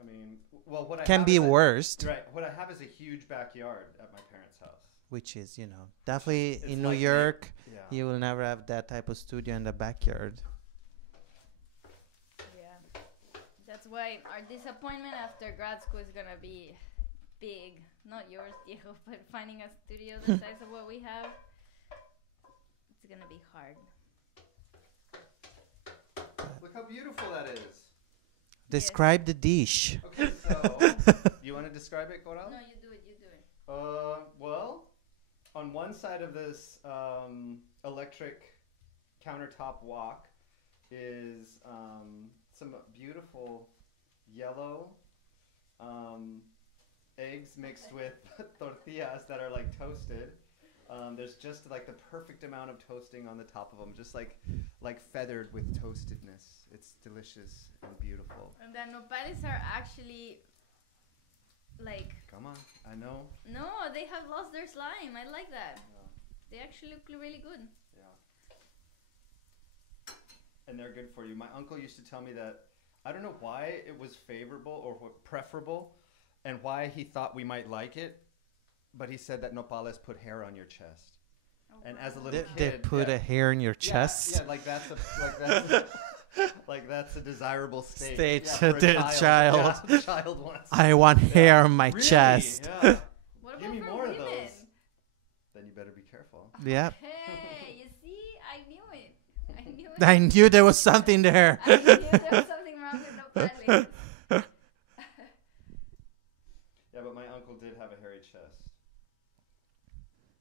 I mean, well, what I can have be is worst, right. What I have is a huge backyard at my parents' house. which is definitely It's in New like me. York. Yeah. You will never have that type of studio in the backyard. Yeah. That's why our disappointment after grad school is gonna be big. Not yours, Diego, but finding a studio the size of what we have, it's gonna be hard. Look how beautiful that is. Describe the dish. Okay, so you want to describe it, Coral? No, you do it. Well, on one side of this electric countertop wok is some beautiful yellow eggs mixed with tortillas that are like toasted. There's just like the perfect amount of toasting on the top of them, just like feathered with toastedness. It's delicious and beautiful. And the nopales are actually like. Come on, I know. No, they have lost their slime. I like that. Yeah. They actually look really good. Yeah. And they're good for you. My uncle used to tell me that, I don't know why it was favorable or preferable and why he thought we might like it, but he said that nopales put hair on your chest. Oh, And wow. as a little They kid, put a hair in your chest. Yeah, like that's a desirable state. State for a to child. Yeah, child wants. I want hair on my Really? chest. Yeah. What Give about me for more of women? those. Then you better be careful. Yeah. Hey, you see, I knew it. I knew it. I knew there was something there. I knew there was something wrong with nopales. Yeah, but my uncle did have a hairy chest.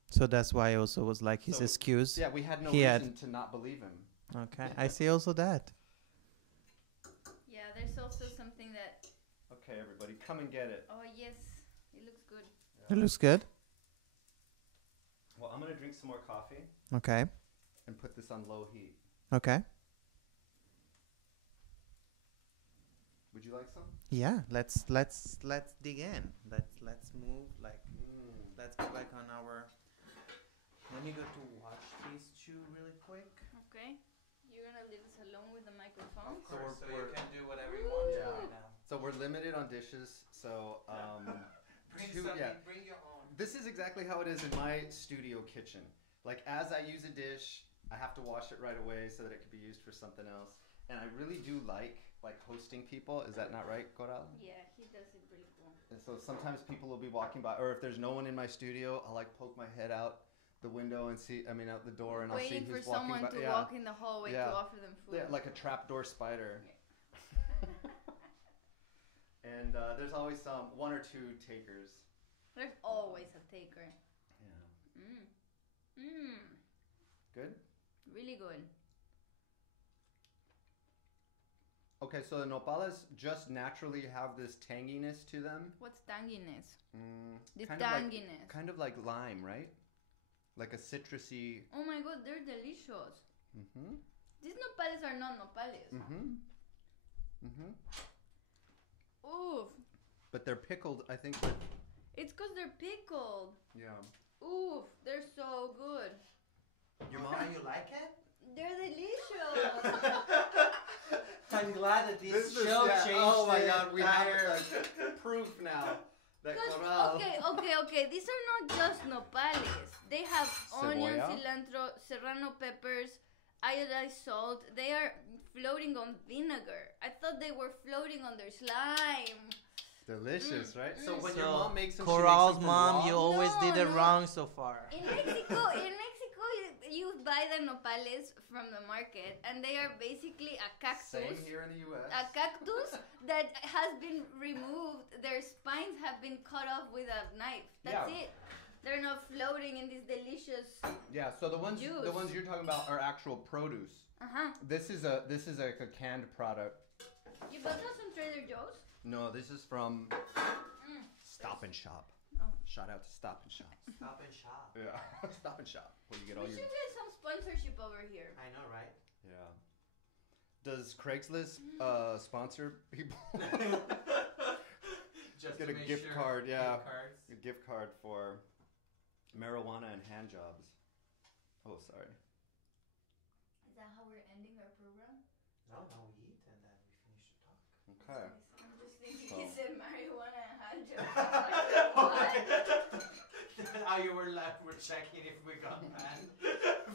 So that's why also was like his So, excuse. Yeah, we had no He had- reason to not believe him. Okay, I see also that. Yeah, there's also something that. Okay, everybody, come and get it. Oh yes, it looks good. It looks good. Well, I'm gonna drink some more coffee Okay, and put this on low heat. okay. Would you like some? Yeah, let's dig in. Let's move like let's go back on our. Let me go to watch these two really quick. Okay, you're gonna leave us alone with the microphone. So we're- can do whatever you want Yeah. right now. So we're limited on dishes. So Bring your own. this is exactly how it is in my studio kitchen. Like as I use a dish, I have to wash it right away so that it could be used for something else. And I really do like hosting people. Is that not right, Coral? Yeah, he does it really cool. And so sometimes people will be walking by, or if there's no one in my studio, I'll like poke my head out the window and out the door, and I'll see Waiting for who's walking someone by. to walk in the hallway Yeah. to offer them food. Yeah, like a trapdoor spider. And there's always one or two takers. There's always a taker. Yeah. Good. Really good. Okay, so the nopales just naturally have this tanginess to them. What's tanginess? The Kind of like- tanginess. Kind of like lime, right? Like a citrusy. Oh my god, they're delicious. Mm-hmm. These nopales are not nopales. Mm-hmm. Mm-hmm. Oof. But they're pickled, I think. It's because they're pickled. Yeah. Oof, they're so good. Your mom. you like it? They're delicious. I'm glad that this This is, show yeah, changed. oh my the god, we have entire- like, proof now that 'Cause- Coral. okay. These are not just nopales. They have onion, Cebolla? cilantro, serrano peppers, iodized salt. They are floating on vinegar. I thought they were floating on their slime. Delicious, right? So when So, your mom makes them, Coral's she makes them mom, raw? you always No, did it no. wrong so far. In Mexico, you buy the nopales from the market, and they are basically a cactus. Same here in the U.S. A cactus that has been removed. Their spines have been cut off with a knife. That's Yeah. it. They're not floating in this delicious. Yeah. So the ones Juice. you're talking about are actual produce. This is like a canned product. You bought those from Trader Joe's? No, this is from Stop and Shop. Oh. Shout out to Stop and Shop. Stop and shop. Yeah, Stop and Shop. Where you get all We your. should get some sponsorship over here. I know, right? Yeah. Does Craigslist sponsor people? Just Get to a make gift sure. card, yeah. Gift cards. A gift card for marijuana and hand jobs. Oh, sorry. Is that how we're ending our program? No, we eat and then we finish the talk. Okay. I'm just thinking So- he said marijuana and hot jobs. How you were like, we're checking if we got banned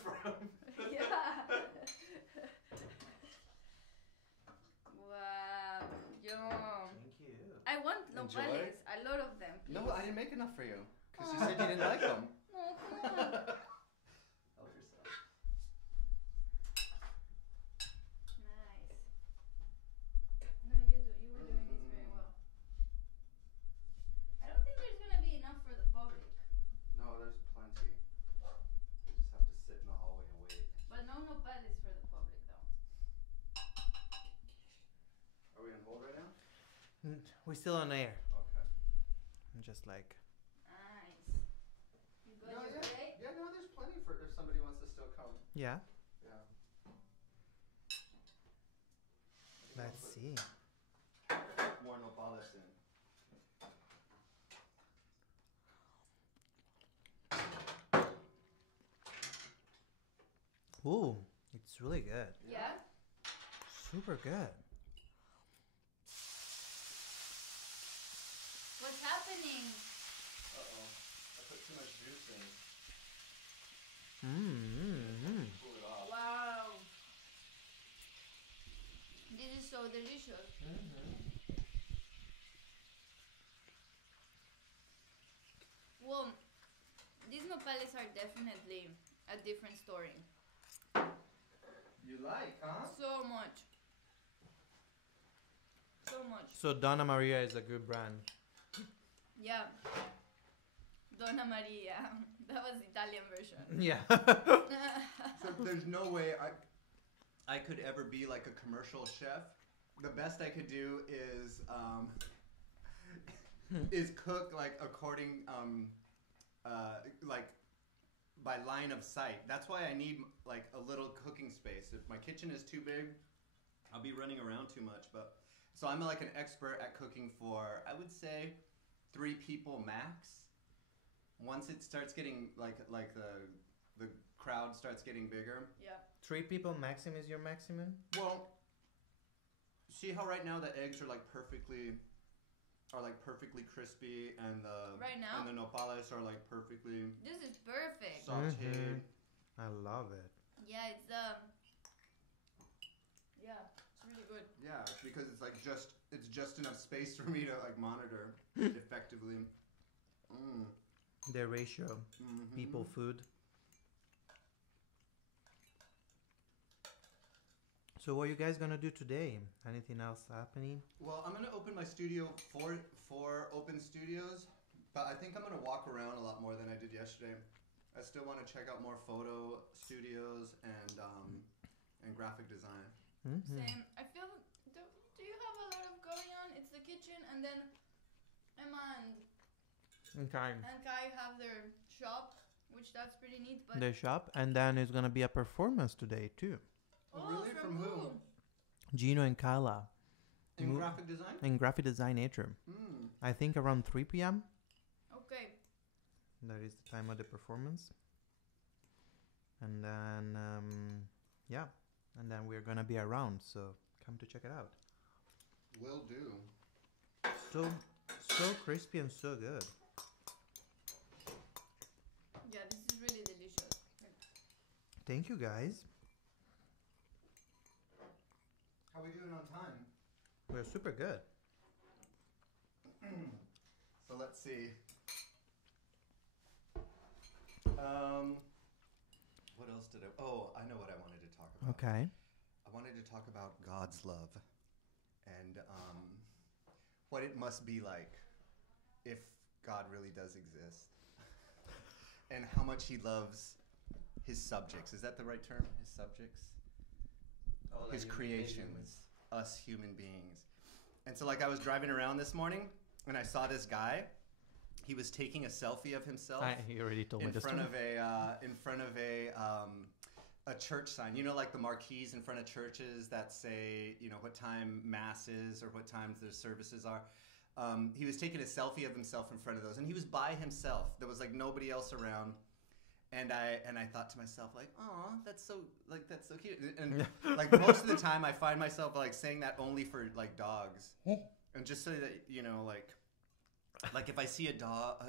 from. Yeah. Wow. Yum. Thank you. I want Enjoy. nopales. A lot of them. No, please. I didn't make enough for you because you said you didn't like them. No, come on. Help yourself. Nice. No, you were doing this very well. I don't think there's gonna be enough for the public, No, there's plenty. We just have to sit in the hallway and wait. but no nopales for the public though. Are we on hold right now? We're still on air. Okay. I'm just like. Nice. You got your plate? Yeah, no, Yeah. Yeah. Let's see. More nopales in. Ooh, it's really good. Yeah? Super good. What's happening? Uh-oh. I put too much juice in. Mmm. Cool it off. Wow. This is so delicious. Well, these nopales are definitely a different story. You like, huh? So much. So much. So Donna Maria is a good brand. Yeah. Donna Maria. That was the Italian version. Yeah. So there's no way I could ever be like a commercial chef. The best I could do is cook like according like by line of sight. That's why I need like a little cooking space. If my kitchen is too big, I'll be running around too much. But so I'm like an expert at cooking for, I would say, 3 people max. Once it starts getting like the crowd starts getting bigger. Yeah. 3 people maximum is your maximum? Well, see how right now the eggs are like perfectly crispy, and Right now? and the nopales are like perfectly This is perfect. sautéed. I love it. Yeah, it's yeah, it's really good. Yeah, because it's just enough space for me to like monitor effectively. Mm. The ratio. Mhm. People, food. So what are you guys gonna do today? Anything else happening? Well, I'm gonna open my studio for open studios, but I think I'm gonna walk around a lot more than I did yesterday. I still want to check out more photo studios and graphic design. Same. I feel. Do you have a lot of going on? It's the kitchen, and then Emma Okay. and Kai have their shop, which that's pretty neat. But The shop, and then it's gonna be a performance today too. Oh, really? From who? Gino and Kyla In Mo- graphic design? in Graphic Design Atrium. I think around 3 p.m. Okay. That is the time of the performance. And then, yeah. And then we're gonna be around, so come to check it out. Will do. So crispy and so good. Yeah, this is really delicious. Thank you guys. How we doing on time? We're super good. So let's see. What else did I? Oh, I know what I wanted to talk about. Okay. I wanted to talk about God's love and what it must be like if God really does exist, and how much He loves His subjects. Is that the right term? His subjects? His creations, us human beings. And so like I was driving around this morning and I saw this guy. He was taking a selfie of himself He already told me in this front story. of a church sign. You know, like the marquees in front of churches that say, you know, what time mass is or what times their services are. He was taking a selfie of himself in front of those, and he was by himself. There was like nobody else around. And I thought to myself, like, oh, that's so cute. And like most of the time I find myself like saying that only for like dogs. And just so that, you know, like if I see a dog,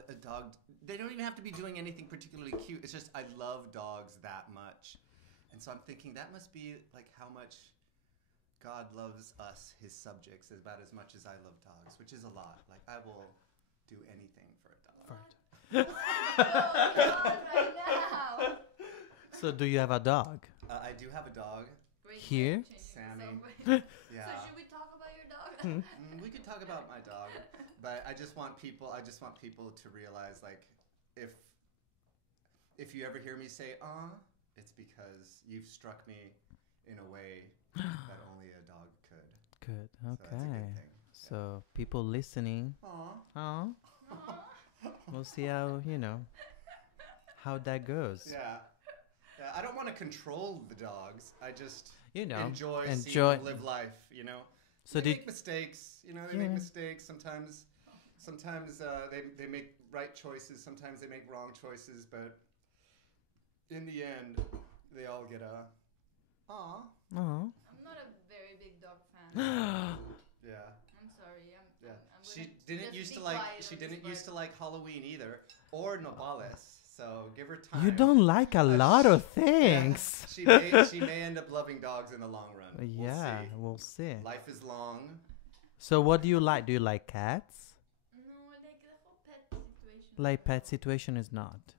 they don't even have to be doing anything particularly cute. It's just I love dogs that much. And so I'm thinking that must be like how much God loves us, His subjects, about as much as I love dogs, which is a lot. Like I will do anything for a dog. Right now. So do you have a dog? I do have a dog. Great Here? name, changing Sammy. yourself. Yeah. So should we talk about your dog? We could talk about my dog, but I just want people to realize, like, if you ever hear me say "aw," it's because you've struck me in a way that only a dog could. Good. So that's a Okay. good thing. So people listening, Aw. we'll see how that goes. Yeah. Yeah. I don't want to control the dogs. I just enjoy. seeing them live life. You know. So they make mistakes. You know, they make mistakes sometimes. Sometimes they make right choices. Sometimes they make wrong choices. But in the end, they all get a aw. Oh. I'm not a very big dog fan. Yeah. I'm sorry. Yeah. I'm She didn't used to like Halloween either, or Nopales. So give her time. You don't like a lot of things. Yeah, she may end up loving dogs in the long run. We'll see. Life is long. So what do you like? Do you like cats? No, like the whole pet situation. Like pet situation is not.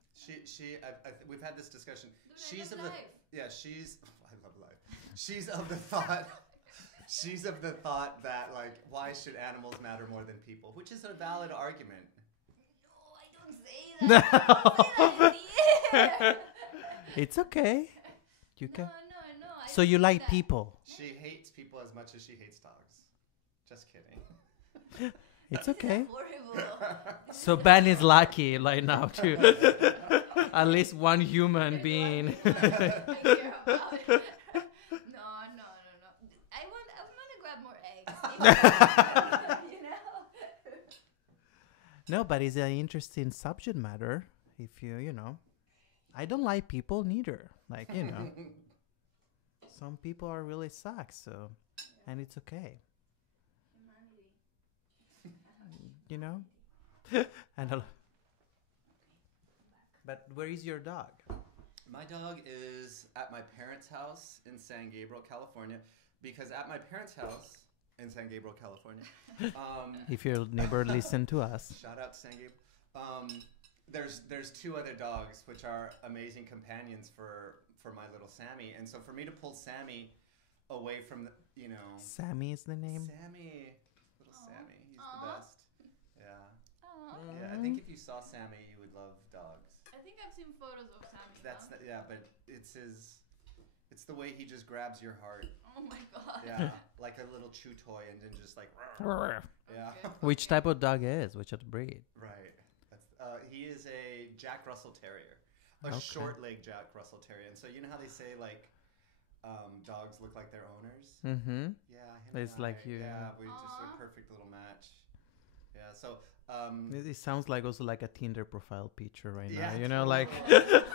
We've had this discussion. Dude, I love life. I love life. She's of the thought. She's of the thought that like, why should animals matter more than people? Which is a valid argument. No, I don't say that. I don't say that in the air. It's okay. You can. No. So you like people? She hates people as much as she hates dogs. Just kidding. It's okay. Horrible. So Ben is lucky like now to at least one human being. I care about it. No. I want to grab more eggs. You know. No, but it's an interesting subject matter. If I don't like people neither. Like some people are really suck. So, and it's okay. And but where is your dog? My dog is at my parents' house in San Gabriel, California, because at my parents' house in San Gabriel, California, If your neighbor listen to us, shout out to San Gabriel. There's two other dogs which are amazing companions for my little Sammy, and so for me to pull Sammy away from Sammy is the name. Sammy, little Sammy, he's the best. Yeah. Aww. Yeah, I think if you saw Sammy, you would love dogs. I think I've seen photos of Sammy. But it's the way he just grabs your heart. Oh my god. Yeah, like a little chew toy, and then just like. Yeah. Okay. Which type of dog is? Which of the breed? Right. He is a Jack Russell Terrier, Okay. short-legged Jack Russell Terrier, and so you know how they say like, dogs look like their owners. Mm-hmm. Yeah, him It's and like I, you. Yeah, we just Aw. a perfect little match. Yeah. So. It sounds like also like a Tinder profile picture right Yeah, now. totally. Like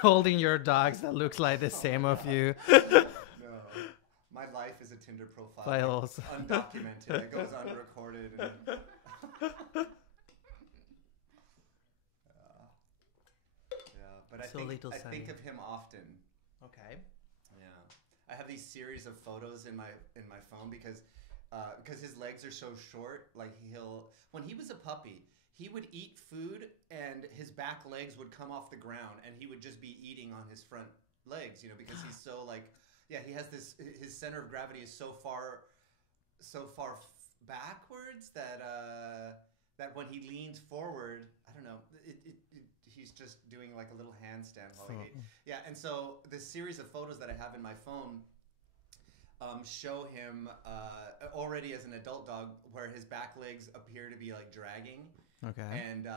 holding your dogs that looks like the same of you. No, my life is a Tinder profile. Files. Undocumented. It goes unrecorded. And but I So think little I think Sammy. of him often. Okay. Yeah, I have these series of photos in my phone because his legs are so short. Like when he was a puppy, he would eat food and his back legs would come off the ground and he would just be eating on his front legs, because he's so like, he has his center of gravity is so far backwards that when he leans forward, I don't know, he's just doing like a little handstand while he ate. Yeah, and so this series of photos that I have in my phone show him already as an adult dog where his back legs appear to be like dragging. Okay. And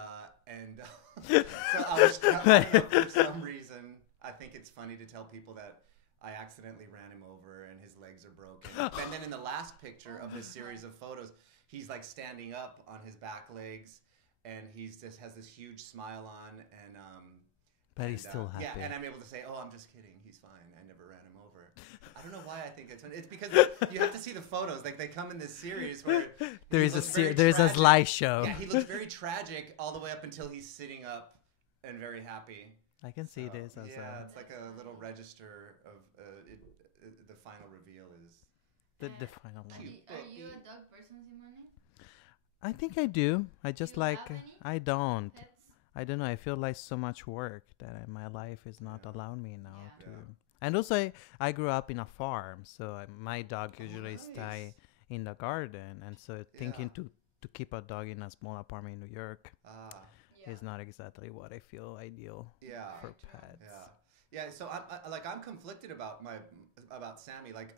so I don't know, for some reason, I think it's funny to tell people that I accidentally ran him over and his legs are broken. And then in the last picture of this series of photos, he's like standing up on his back legs and he's just has this huge smile on and But he's still happy. Yeah, and I'm able to say, "Oh, I'm just kidding. He's fine. I never ran him over." I don't know why I think it's funny. It's because you have to see the photos. Like they come in this series where there's a slideshow. Yeah, he looks very tragic all the way up until he's sitting up and very happy. I can see this as it's like a little register of the final reveal is the final one. Are you a dog person, Simone? I think I do. I just Do you like have any I don't. Pets? I don't know. I feel like so much work that my life is not allowing me now Yeah. to. Yeah. And also, I grew up in a farm, so my dog usually nice. stay in the garden, and so thinking Yeah. to keep a dog in a small apartment in New York Yeah. is not exactly what I feel ideal yeah. for True. pets. Yeah, so I'm conflicted about Sammy. Like,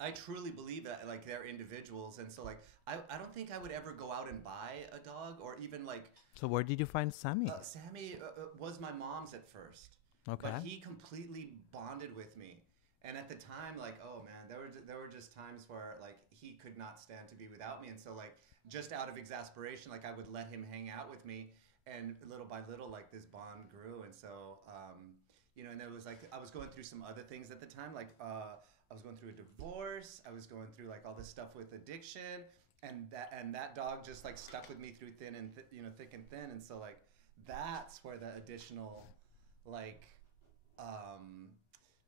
I truly believe that like they're individuals, and so like I don't think I would ever go out and buy a dog or even like So where did you find Sammy? Sammy was my mom's at first. Okay. but he completely bonded with me. And at the time, like, oh man, there were just times where like he could not stand to be without me, and so like just out of exasperation, like I would let him hang out with me, and little by little, like this bond grew, and so and there was like I was going through some other things at the time, like I was going through a divorce, I was going through like all this stuff with addiction, and that dog just like stuck with me through thin and thick and thin, and so like that's where the additional like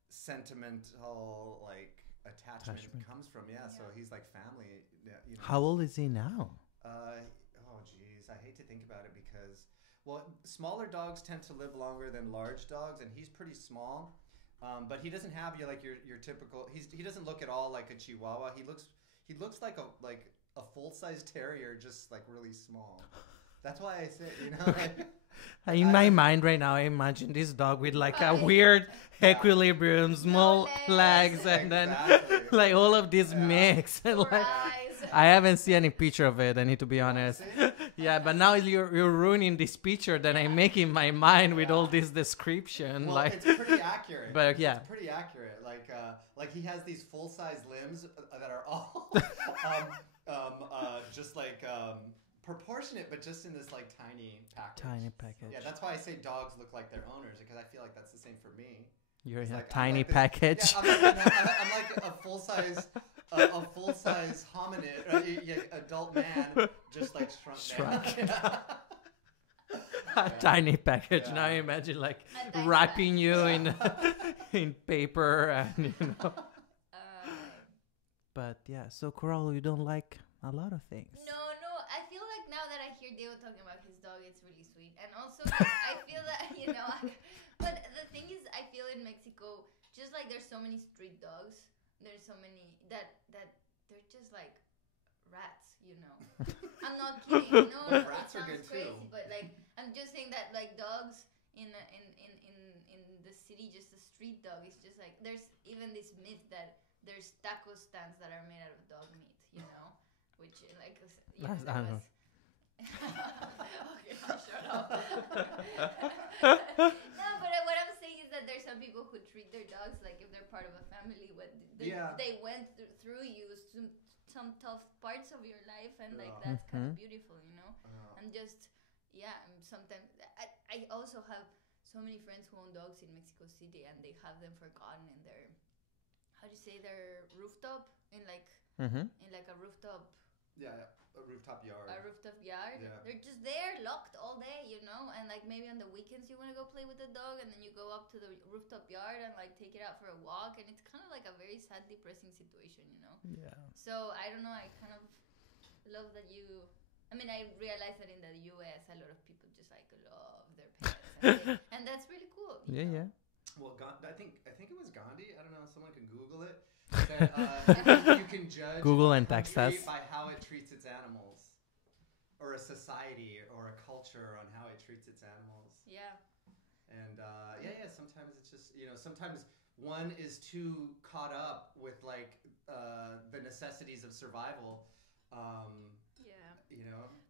sentimental like attachment comes from. Yeah, so he's like family. Yeah. How old is he now? Oh geez, I hate to think about it because well, smaller dogs tend to live longer than large dogs, and he's pretty small. But he doesn't have your typical. He doesn't look at all like a Chihuahua. He looks like a full size terrier, just like really small. That's why I say In my mind right now, I imagine this dog with like a weird equilibrium, small legs, and then like all of this mix. And like, I haven't seen any picture of it. I need to be honest. Yeah, but now you're ruining this picture that I make in my mind with all this description. Well, like it's pretty accurate. But yeah, it's pretty accurate. Like he has these full size limbs that are all just like proportionate, but just in this like tiny package. Yeah, that's why I say dogs look like their owners, because I feel like that's the same for me. You're in a like, tiny like package. Yeah, I'm like a full size hominid, adult man, just like shrunk down. A tiny package. Now I imagine like wrapping you in paper and But yeah, so Coral, you don't like a lot of things. No, I feel like now that I hear Diego talking about his dog, it's really sweet. And also, I feel that, but the thing is, I feel in Mexico, just like there's so many street dogs, there's so many that they're just like rats, I'm not kidding. Rats are good crazy, too. but like, I'm just saying that like dogs in the city, just a street dog, is just like, there's even this myth that there's taco stands that are made out of dog meat, which like I don't know. Okay, I'll shut up. No, but what I'm saying is that there's some people who treat their dogs like if they're part of a family. When they went through you some tough parts of your life, and like that's kind of beautiful, And just sometimes I also have so many friends who own dogs in Mexico City, and they have them forgotten in their their rooftop in like a rooftop. Yeah, a rooftop yard. Yeah. They're just there, locked all day, and like maybe on the weekends you want to go play with the dog, and then you go up to the rooftop yard and like take it out for a walk, and it's kind of like a very sad, depressing situation, Yeah. So I don't know, I kind of love that I realize that in the US a lot of people just like love their pets, and that's really cool. Yeah. Well, I think it was Gandhi. I don't know. Someone can Google it. That, you can judge Google and text us by how it treats its animals, or a society or a culture on how it treats its animals. Yeah. And sometimes it's just sometimes one is too caught up with like the necessities of survival.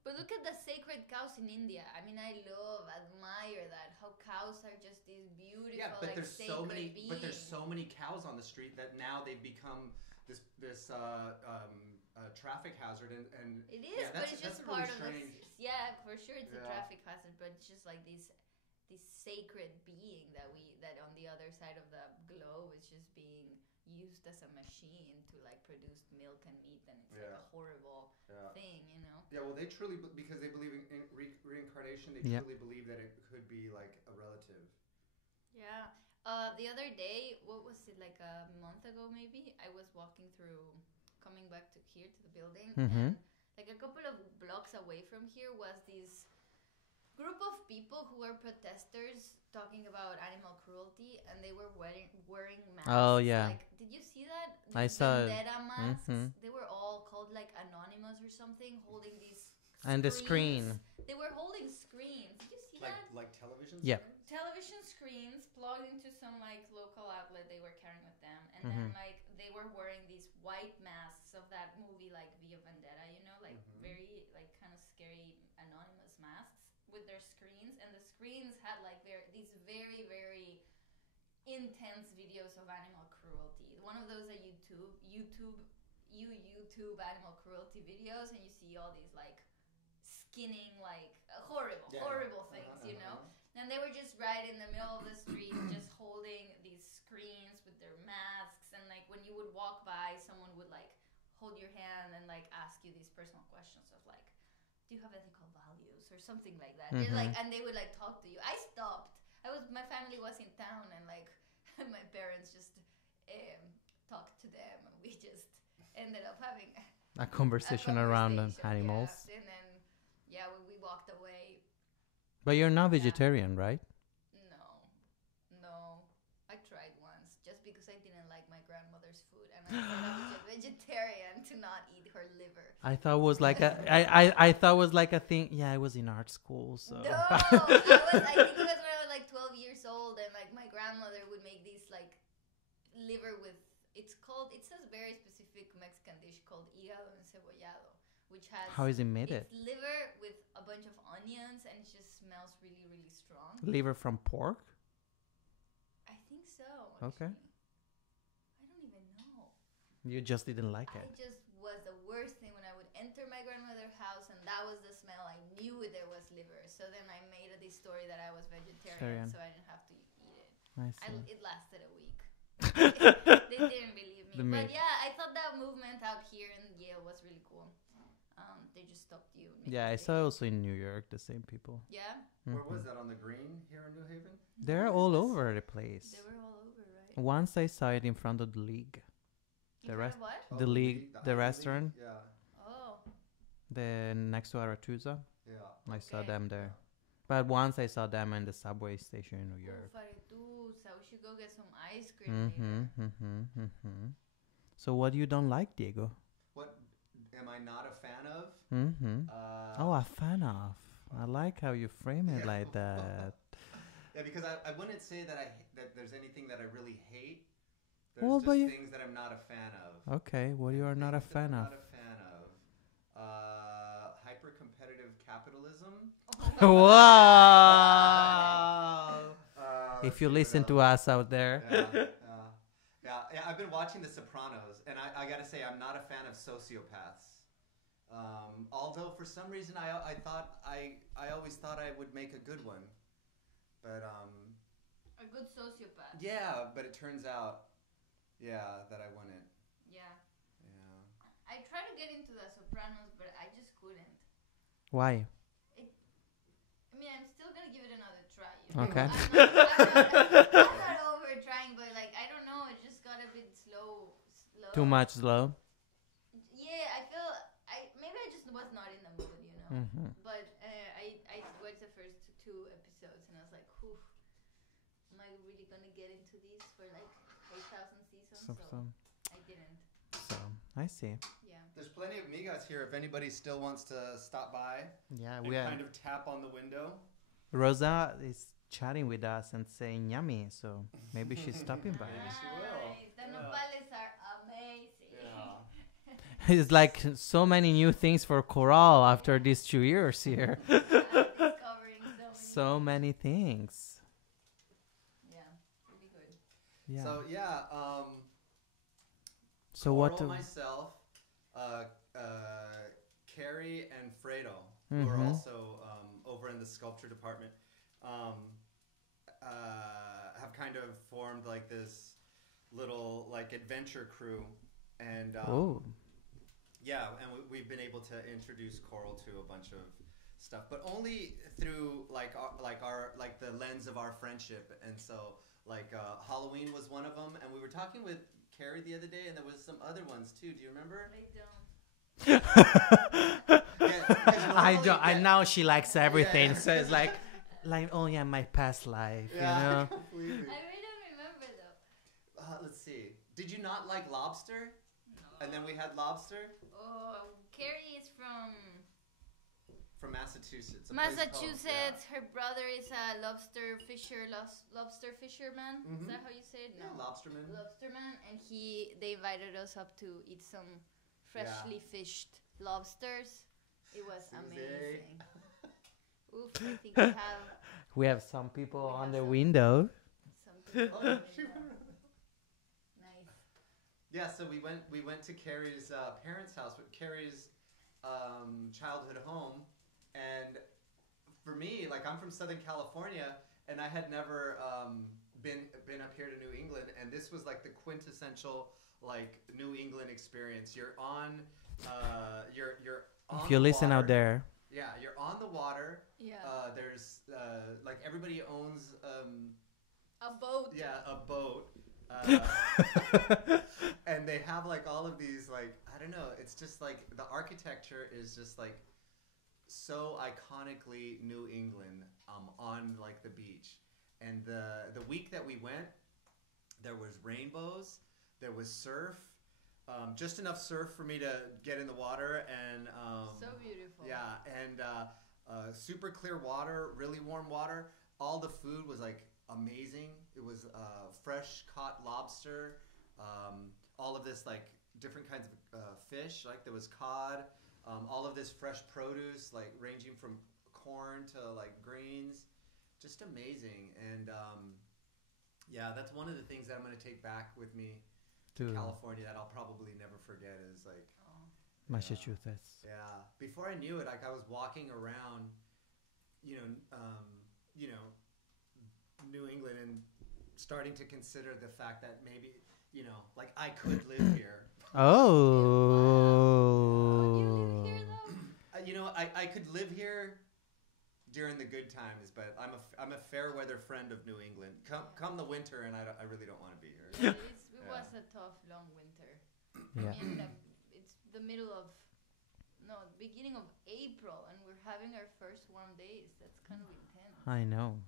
But look at the sacred cows in India. I admire that, how cows are just these beautiful. Yeah, but there's so many. beings. But there's so many cows on the street that now they've become this traffic hazard, and it is, but it's just part really of this. Yeah, for sure, it's a traffic hazard, but it's just like this sacred being that on the other side of the globe is just being used as a machine to like produce milk and meat, and it's like a horrible thing, Yeah, well, they truly, because they believe in reincarnation, they truly believe that it could be like a relative. Yeah. The other day, what was it, like a month ago maybe, I was walking through, coming back to here to the building, and like a couple of blocks away from here was this group of people who were protesters talking about animal cruelty, and they were wearing masks. Oh yeah. Like, did you see that? I saw it. Vendetta masks. They were all called like Anonymous or something, holding these. And the screen. They were holding screens. Did you see that? Like television. Yeah. Television screens plugged into some like local outlet they were carrying with them, and then like they were wearing these white masks of that movie like Via Vendetta, like very like kind of scary anonymous masks with their screens, and the screens had like these very very intense videos of animal cruelty. One of those that YouTube animal cruelty videos, and you see all these like skinning, like horrible things, you know. And they were just right in the middle of the street, just holding these screens with their masks, and like when you would walk by, someone would like hold your hand and like ask you these personal questions of like, do you have ethical values or something like that? Mm-hmm. Like, and they would like talk to you. I stopped. My family was in town, and like my parents just talked to them, and we just ended up having A conversation around animals. Yeah. And then when we walked away. But you're not vegetarian, right? No. I tried once just because I didn't like my grandmother's food, and I said I was a vegetarian to not eat her liver. I thought it was like I thought it was like a thing. Yeah, I was in art school, so. No, I think it was when I was like 12 years old, and like my grandmother would make these like liver with. It's a very specific Mexican dish called hígado encebollado, which has. How is it made? It's liver with a bunch of onions, and it just smells really, really strong. Liver from pork? I think so. Okay. I don't even know. You just didn't like it. It just was the worst thing when I would enter my grandmother's house, and that was the smell. I knew there was liver. So then I made this story that I was vegetarian, so I didn't have to eat it. I see. It lasted a week. They didn't believe me. But yeah, I thought that movement out here in Yale was really cool. They just stopped you. Yeah, I saw also in New York the same people. Yeah? Where was that, on the green here in New Haven? They're all over the place. They were all over, right? Once I saw it in front of the League. In front of what? The League, the restaurant. Yeah. Oh. The next to Aratusa. Yeah. I saw Okay. them there. But once I saw them in the subway station in New York. Faretusa. We should go get some ice cream later. So what you don't like, Diego? What am I not a fan of? A fan of. I like how you frame it like that. Yeah, because I wouldn't say that there's anything that I really hate. There's Well, but just things that I'm not a fan of. Okay, what you are not a Things that fan I'm of? not a fan of. Hyper-competitive capitalism. Wow! If you listen to us out there. Yeah, I've been watching The Sopranos, and I gotta say, I'm not a fan of sociopaths. Although for some reason I thought I always thought I would make a good one, but A good sociopath. yeah, but it turns out, that I wouldn't. Yeah. Yeah. I tried to get into The Sopranos, but I just couldn't. Why? I mean, I'm still gonna give it another try. You know? Okay. I'm not over trying, but like I don't know, it just got a bit slow. Too much slow? Yeah, I feel maybe I just was not in the mood, you know. But I watched the first 2 episodes, and I was like, "Whew, am I really gonna get into these for like 8,000 seasons?" So I didn't. So I see. Yeah. There's plenty of migas here if anybody still wants to stop by Yeah, and we are. kind of tap on the window. Rosa is chatting with us and saying yummy, so maybe she's stopping by. She will. Nice. The nopales are amazing. Yeah. It's like so many new things for Coral after these 2 years here. Discovering So many things. Yeah, really good. Yeah. So So what? Coral, myself, Carrie and Fredo, who are also over in the sculpture department, have kind of formed like this little like adventure crew, and we've been able to introduce Coral to a bunch of stuff, but only through the lens of our friendship. And so Halloween was one of them, and we were talking with Carrie the other day, and there was some other ones too. Do you remember? I don't. I don't. I now she likes everything, so it's like oh yeah, my past life, you know. Completely. I really don't remember though. Let's see. Did you not like lobster? No. And then we had lobster Oh, Carrie is from from Massachusetts. a place called- Massachusetts. Her brother is a lobster fisherman. Mhm. Is that how you say it? Yeah, lobsterman. Lobsterman, and they invited us up to eat some freshly fished lobsters. It was Susie. amazing. Oof, I think we have We have some people We on have the some- window. some Oh, she Nice. Yeah, so we went to Carrie's parents' house, Carrie's childhood home, and for me, like I'm from Southern California, and I had never been up here to New England, and this was like the quintessential like New England experience. You're on If you the listen out water. there, Yeah, you're on the water. Yeah. There's like everybody owns A boat. yeah, a boat. And they have like all of these like I don't know, it's just like the architecture is just like so iconically New England on like the beach. And the week that we went, there was rainbows, there was surf, just enough surf for me to get in the water and So beautiful. yeah, and super clear water, really warm water. All the food was like amazing. It was fresh caught lobster, all of this like different kinds of fish. Like there was cod, all of this fresh produce, like ranging from corn to like greens. Just amazing. And yeah, that's one of the things that I'm going to take back with me to to California that I'll probably never forget is like Oh. Massachusetts. yeah. Before I knew it, like I was walking around, you know, New England and starting to consider the fact that maybe, like I could live here. Oh, you live here Oh. though? I could live here during the good times, but I'm a fair weather friend of New England. Come the winter, and I really don't want to be here. Yeah, it Yeah. was a tough, long winter. Yeah. I mean, it's the middle of, no, beginning of April, and we're having our first warm days. That's kind of intense. I know.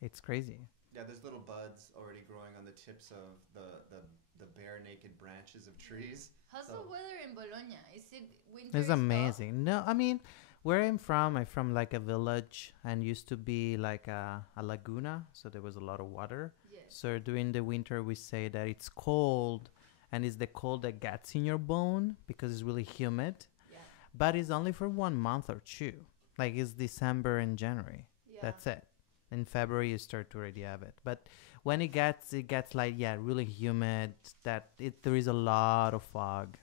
It's crazy. Yeah, there's little buds already growing on the tips of the bare naked branches of trees. How's So- the weather in Bologna? Is it winter? It's stuff? amazing. No, I mean, where I'm from like a village and used to be like a laguna, so there was a lot of water. Yes. So during the winter, we say that it's cold, and it's the cold that gets in your bone because it's really humid. Yeah. But it's only for 1 month or two. Like it's December and January. Yeah. That's it. In February, you start to already have it. But when it gets like really humid. There is a lot of fog.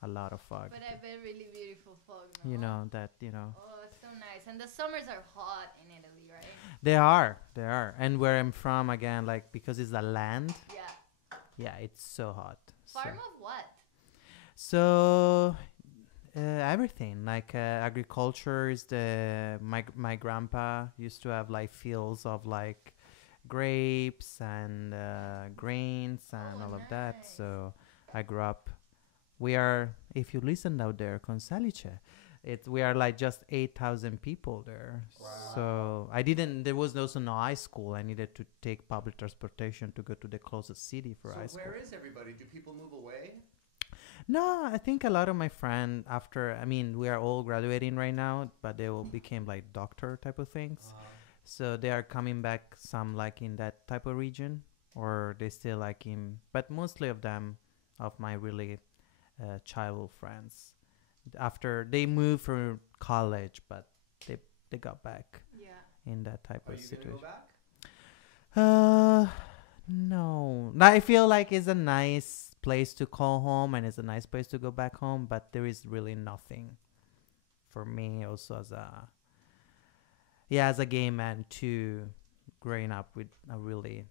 But I bet really beautiful fog. No? Oh, it's so nice. And the summers are hot in Italy, right? They are. And where I'm from, again, like because it's a land, Yeah. it's so hot. Farm of what? So everything like agriculture is my grandpa used to have like fields of like grapes and grains and Oh, all of that. nice. So I grew up. We are, if you listen out there, Consalice, we are like just 8,000 people there. Wow. So there was also no high school. I needed to take public transportation to go to the closest city for high So school. where is everybody? Do people move away? No, I think a lot of my friends we are all graduating right now, but they all became like doctor type of things. So they are coming back, some like in that type of region, or they still like but mostly of my really childhood friends. After they moved for college, but they got back Yeah. in that type Are of you gonna situation. go back? No. I feel like it's a nice place to call home and it's a nice place to go back home, but there is really nothing for me also as a gay man too, growing up with a really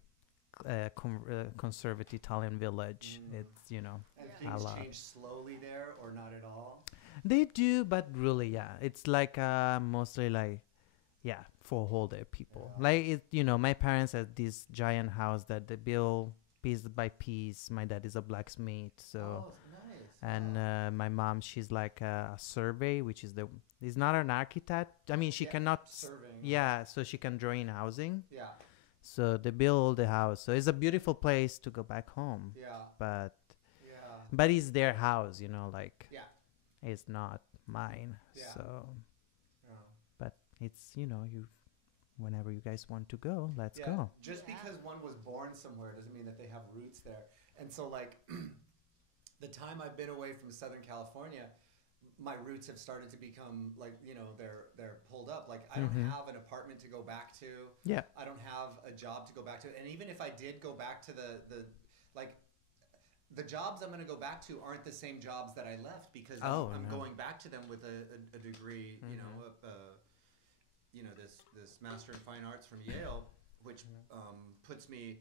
conservative Italian village. Mm. It's, And Yeah. A things lot. change slowly there, or not at all? They do, but really, it's like mostly like, for older people. Yeah. Like my parents had this giant house that they build piece by piece. My dad is a blacksmith, so Oh, nice. and Wow. my mom, she's like a survey, which is not an architect. I mean, she Yeah, cannot. Serving. So she can draw in housing. Yeah. So they build the house. So it's a beautiful place to go back home. Yeah. But Yeah. it's their house, like Yeah. it's not mine. Yeah. So, Yeah. but it's whenever you guys want to go, let's go. Just Yeah. because one was born somewhere doesn't mean that they have roots there. And so, like, the time I've been away from Southern California, my roots have started to become like, they're pulled up. Like I don't have an apartment to go back to. Yeah. I don't have a job to go back to. And even if I did go back to like the jobs I'm going to go back to aren't the same jobs that I left, because I'm going back to them with a degree, this Master in Fine Arts from Yale, which puts me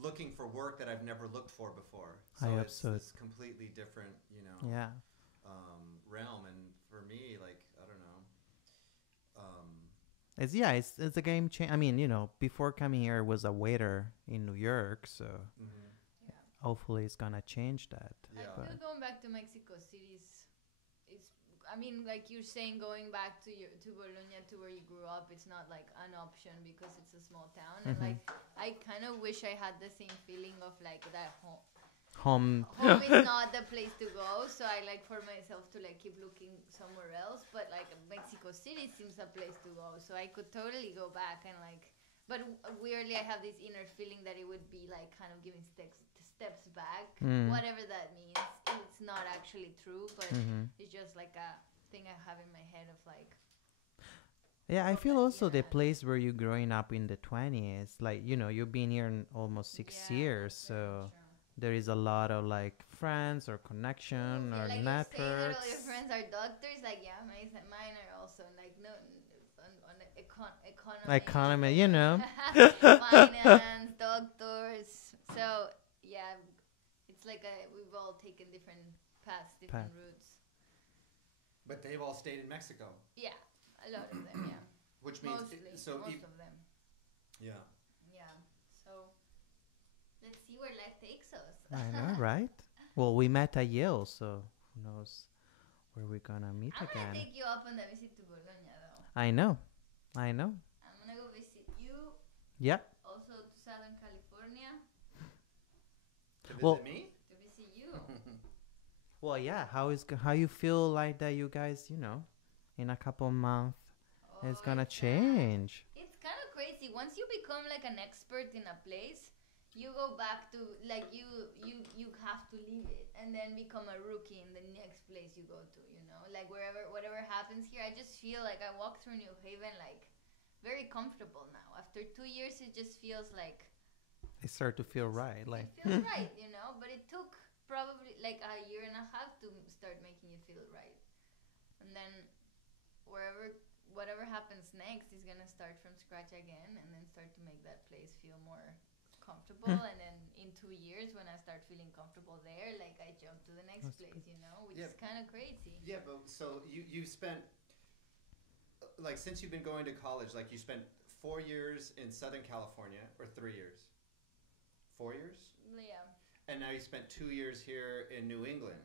looking for work that I've never looked for before. So it's this completely different, realm. And for me, like, I don't know. It's a game change. I mean, before coming here, I was a waiter in New York, so hopefully it's gonna change that. Yeah. I feel going back to Mexico City is, I mean, like you're saying, going back to Bologna, to where you grew up, it's not like an option because it's a small town. And like, I kind of wish I had the same feeling of like that home is not the place to go, so I like for myself to like keep looking somewhere else. But like Mexico City seems a place to go, so I could totally go back and like. But weirdly, I have this inner feeling that it would be like kind of giving steps back, whatever that means. It's not actually true, but it's just like a thing I have in my head of like. Yeah, I feel also the place where you're growing up in the 20s, like you've been here in almost 6 years, so. There is a lot of like friends or connection or like networks. You're saying that all your friends are doctors, like mine are also like on economy, finance, doctors. So yeah, it's like we've all taken different paths, different routes. But they've all stayed in Mexico. Yeah, a lot of them. Yeah, which means most of them. Yeah. Yeah. So. Let's see where life takes us. I know, right? Well, we met at Yale, so who knows where we're gonna meet again. I'm gonna take you up on the visit to Bologna, though. I know. I'm gonna go visit you. Yeah. Also to Southern California. To visit me? To visit you. Well, yeah. How you feel like that? You guys, in a couple months, it's gonna change. It's kind of crazy. Once you become like an expert in a place. You go back to like you have to leave it and then become a rookie in the next place you go to, like whatever happens here. I just feel like I walk through New Haven like very comfortable now. After 2 years, it just feels like it started to feel right. Like it feels right, but it took probably like a year and a half to start making it feel right, and then whatever happens next is gonna start from scratch again and then start to make that place feel more comfortable. And then in 2 years when I start feeling comfortable there, like I jump to the next place, which is kind of crazy. Yeah, but so you spent like, since you've been going to college, like you spent 4 years in Southern California, or 3 years? 4 years? Yeah. And now you spent 2 years here in New England.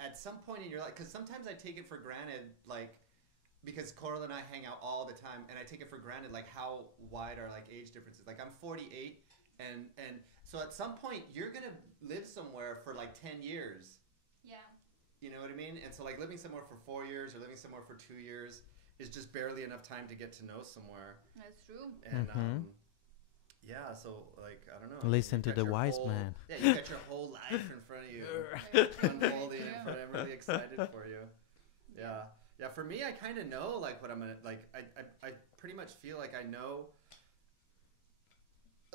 At some point in your life, because sometimes I take it for granted, like, because Coral and I hang out all the time, and I take it for granted like how wide our like age differences. Like I'm 48. And so at some point you're gonna live somewhere for like 10 years. Yeah. You know what I mean? And so like living somewhere for 4 years or living somewhere for 2 years is just barely enough time to get to know somewhere. That's true. And yeah, so like I don't know. Listen to the wise man. Yeah, you got your whole life in front of you, unfolding in front of you. I'm really excited for you. Yeah, yeah. For me, I kind of know like what I'm gonna like. I pretty much feel like I know.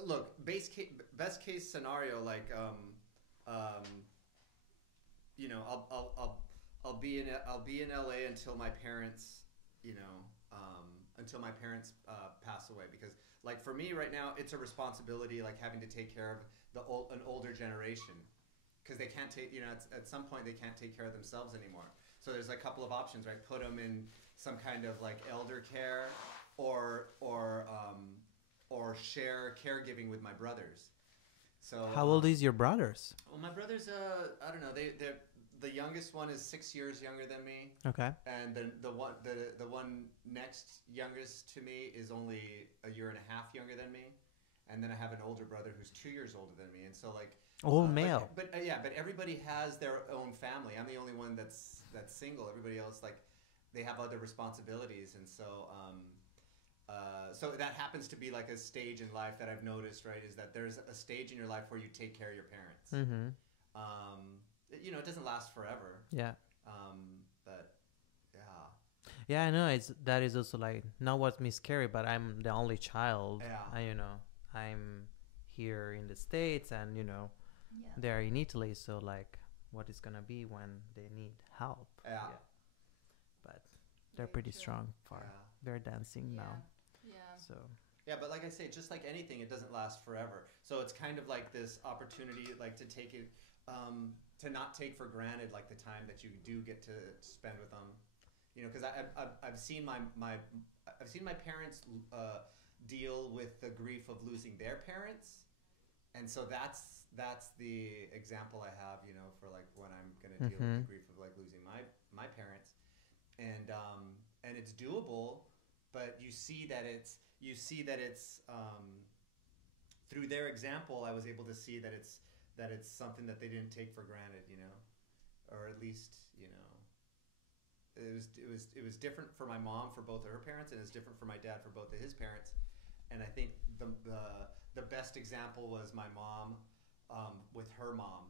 Look, best case scenario, like I'll be in LA until my parents, pass away, because like for me right now it's a responsibility, like having to take care of an older generation, because they can't take, at some point they can't take care of themselves anymore. So there's a couple of options, right? Put them in some kind of like elder care, or share caregiving with my brothers. So How old is your brothers? Well, my brothers, I don't know. They're the youngest one is 6 years younger than me. Okay. And the one next youngest to me is only a year and a half younger than me. And then I have an older brother who's 2 years older than me. And so like all male. But everybody has their own family. I'm the only one that's single. Everybody else, like, they have other responsibilities, and so so that happens to be like a stage in life that I've noticed, right? Is that there's a stage in your life where you take care of your parents. Mm-hmm. It doesn't last forever. Yeah. But Yeah, I know. It's that is also like not what me scary, but I'm the only child. Yeah. I'm here in the States, and Yeah. they're in Italy. So like, what is gonna be when they need help? Yeah. But they're Very pretty true. strong. Far. Yeah. They're dancing Yeah. now. Yeah. So Yeah, but like I say, just like anything, it doesn't last forever. So it's kind of like this opportunity, like to take it, to not take for granted like the time that you do get to spend with them. Because I've seen I've seen my parents deal with the grief of losing their parents, and so that's the example I have, for like when I'm gonna deal with the grief of like losing my parents, and it's doable, but you see that it's through their example, I was able to see that it's something that they didn't take for granted, or at least it was different for my mom for both of her parents, and it's different for my dad for both of his parents. And I think the best example was my mom with her mom,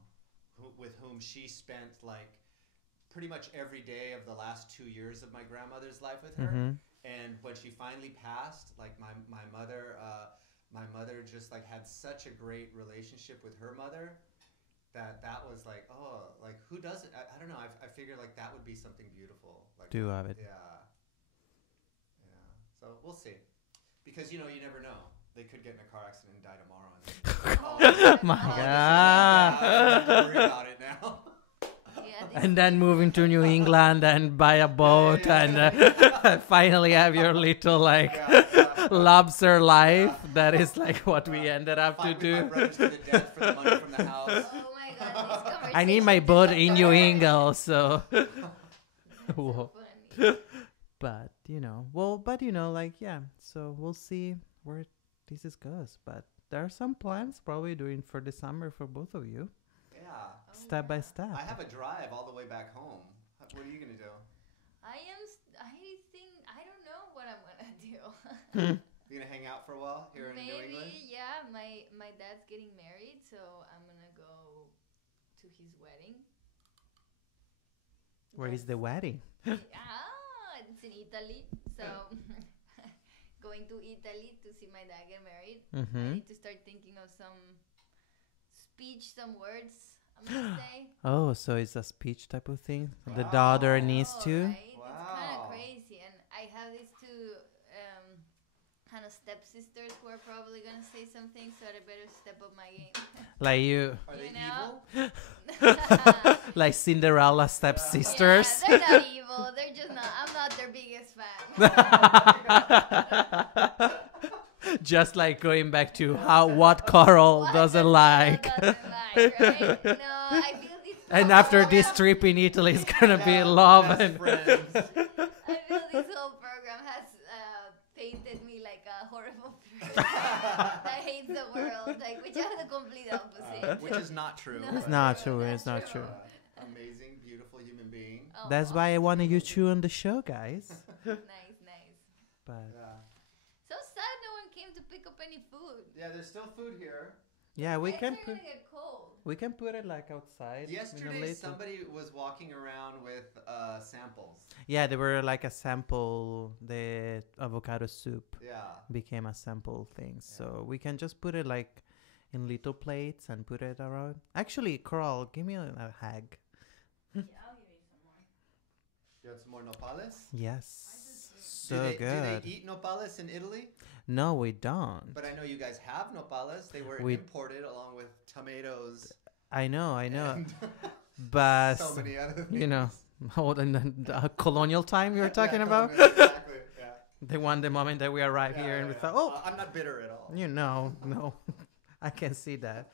with whom she spent like pretty much every day of the last 2 years of my grandmother's life with her. And when she finally passed, like my mother just like had such a great relationship with her mother that was like, oh, like who doesn't? I don't know. I figured like that would be something beautiful. Like do have it. Yeah. So we'll see, because you never know. They could get in a car accident and die tomorrow. My God. God. I'm worried about it now. Yeah. And then moving to New England and buy a boat and finally have your little like lobster life. That is like what we ended up to Fight with do. my brothers to the death for the money from the house. Oh my God, this I need my conversation boat just in got New dark. England, so. That's Whoa. so funny. But like yeah. So we'll see where this goes. But there are some plans probably doing for the summer for both of you, Yeah. Oh, step by yeah. step. I have a drive all the way back home. What are you gonna do? I think I don't know what I'm gonna do. You gonna hang out for a while here in New England? Maybe, yeah. My dad's getting married, so I'm gonna go to his wedding. Where is the wedding? It's in Italy, so going to Italy to see my dad get married. I need to start thinking of some speech, some words I'm gonna say. Oh, so it's a speech type of thing. The Wow. daughter needs Oh, to. right? It's kind Wow. of crazy, and I have these two kind of stepsisters who are probably gonna say something, so I better step up my game. Like you, Are they You know? evil? like Cinderella stepsisters. Yeah, they're not evil. They're just not. I'm not their biggest fan. Just like going back to what Carl What doesn't Carl like. doesn't like, right? No, I feel this. And after this trip in Italy, it's gonna be love best and. friends. I feel this whole program has painted me like a horrible person that hates the world, like which is the complete opposite. Which is not true. No, It's not that's true. that's It's not true. Amazing, beautiful human being. Oh, That's why I wanted you two on the show, guys. Nice, nice. But Yeah. So sad no one came to pick up any food. Yeah, there's still food here. yeah, we Eggs can are put gonna get cold. it like outside. in a Yesterday, little- somebody was walking around with samples. Yeah, they were like a sample. The avocado soup Yeah. became a sample thing, so we can just put it like in little plates and put it around. Actually, Coral, give me a hag. Yeah, I'll give you some more. You want some more nopales? Yes, I so do they good. eat nopales in Italy? No, we don't. But I know you guys have nopales. They were We- imported along with tomatoes. I know, And but so many other things. you know, the colonial time you're talking Yeah, about. Exactly. Yeah. The moment that we arrived here and we thought, oh, I'm not bitter at all. no, I can see that.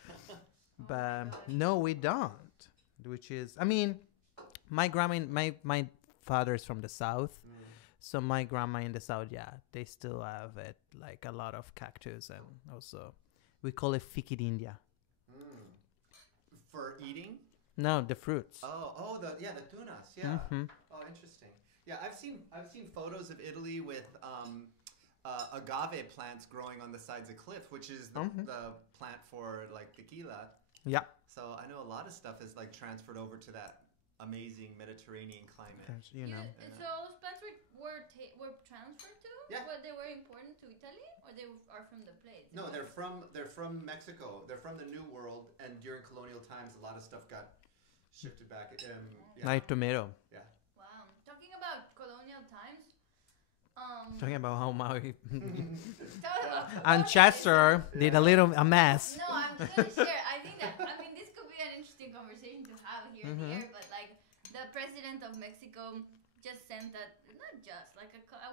But no, we don't. Which is, I mean, my grandma, my father is from the south, so my grandma in the south, yeah, they still have it like a lot of cactus, and also we call it fichidindia. For eating? No, the fruits. The tunas. Yeah. Mhm. Oh, interesting. Yeah, I've seen photos of Italy with agave plants growing on the sides of cliff, which is the plant for like tequila. Yeah. So I know a lot of stuff is like transferred over to that amazing Mediterranean climate. You know. So all those plants were transferred to? Yeah. But they were important to Italy, or they are from the plates? No, they're from Mexico. They're from the New World, and during colonial times, a lot of stuff got shifted back. Like tomato. Yeah. Wow. Talking about colonial times. Talking about how Maui talking about and Chester did a mess. No, I'm just gonna share. I think that this could be an interesting conversation to have here and here. But like the president of Mexico just sent a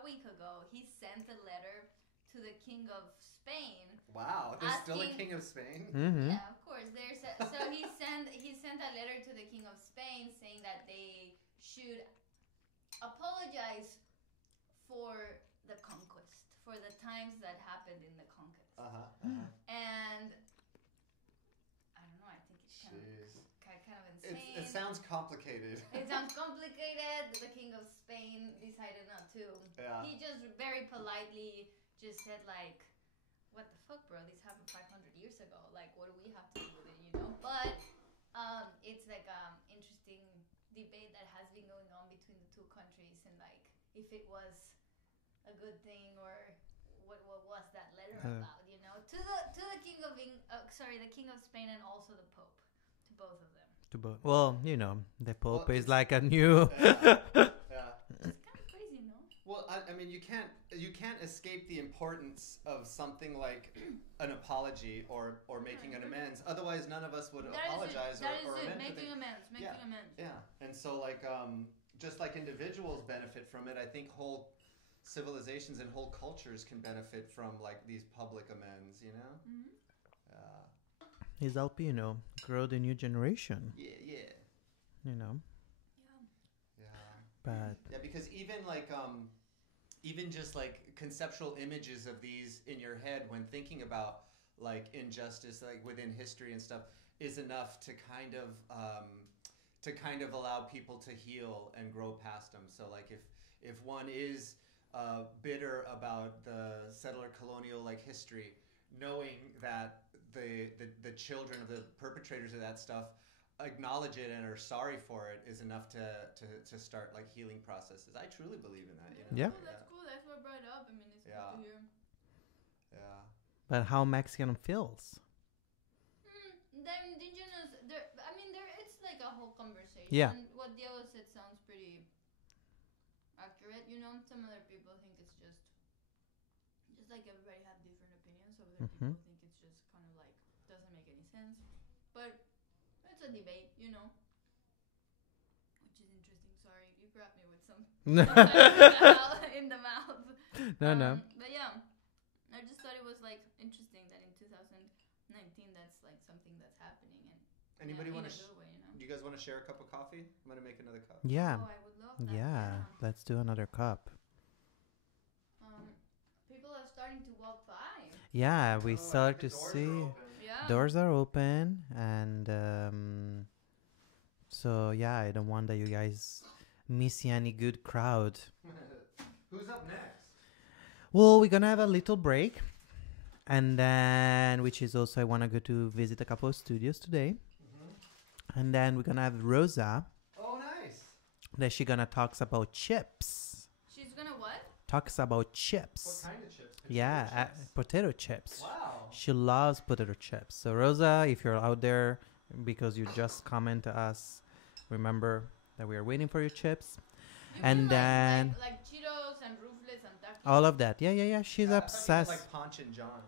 week ago. He sent a letter to the king of Spain. Wow, there's still a king of Spain. Mm-hmm. Yeah, of course. So he sent a letter to the king of Spain saying that they should apologize for the conquest, for the times that happened in the conquest. And I don't know. I think it's kind of insane. It sounds complicated. It sounds complicated. The king of Spain decided not to. Yeah. He just very politely just said like, "What the fuck, bro? This happened 500 years ago. Like, what do we have to do with it, you know?" But it's like interesting debate that has been going on between the two countries, and like if it was a good thing or what was that letter about, you know? To the king of the king of Spain and also the Pope, to both of them. Well, you know, the Pope is like a new. Yeah. It's kind of crazy, no? Well, I mean, you can't escape the importance of something like an apology or making an amends. Otherwise, none of us would apologize or Making amends. Yeah, and so like just like individuals benefit from it, I think whole civilizations and whole cultures can benefit from like these public amends. You know. Mm-hmm. He's helping, you know, grow the new generation. Yeah. You know. Yeah. But yeah, because even just like conceptual images of these in your head when thinking about like injustice, like within history and stuff, is enough to kind of allow people to heal and grow past them. So like if one is bitter about the settler colonial like history, knowing that the children of the perpetrators of that stuff acknowledge it and are sorry for it is enough to start like healing processes. I truly believe in that. You know? Yeah. Oh, that's cool. That's what brought up. I mean, it's good to hear. Yeah. But how Mexican feels? The indigenous, it's like a whole conversation. Yeah. What Diego said sounds pretty accurate. You know, some other people think it's just like everybody have different opinions. So other people think it's just kind of like doesn't make any sense. But it's a debate, you know. Which is interesting. Sorry, you grabbed me with some in the mouth. No. But yeah, I just thought it was like interesting that in 2019 that's like something that's happening and Anybody want to? in a good way, you know. Do you guys want to share a cup of coffee? I'm gonna make another cup. Yeah. Oh, I would love that. Yeah. Let's do another cup. People are starting to walk by. Yeah, we start to The doors are see open. Yeah. doors are open, and so yeah, I don't want that you guys miss any good crowd. Who's up next? Well, we're gonna have a little break, and then which is also I want to go to visit a couple of studios today, and then we're gonna have Rosa Oh, nice. that she gonna talks about chips. She's gonna what? Talks about chips. What kind of chips? Yeah, potato chips. Wow. She loves potato chips. So Rosa, if you're out there because you just comment to us, remember that we are waiting for your chips. You And mean then like Cheetos and Rufles and Takis. all of that. Yeah. She's obsessed. Like Ponch and John.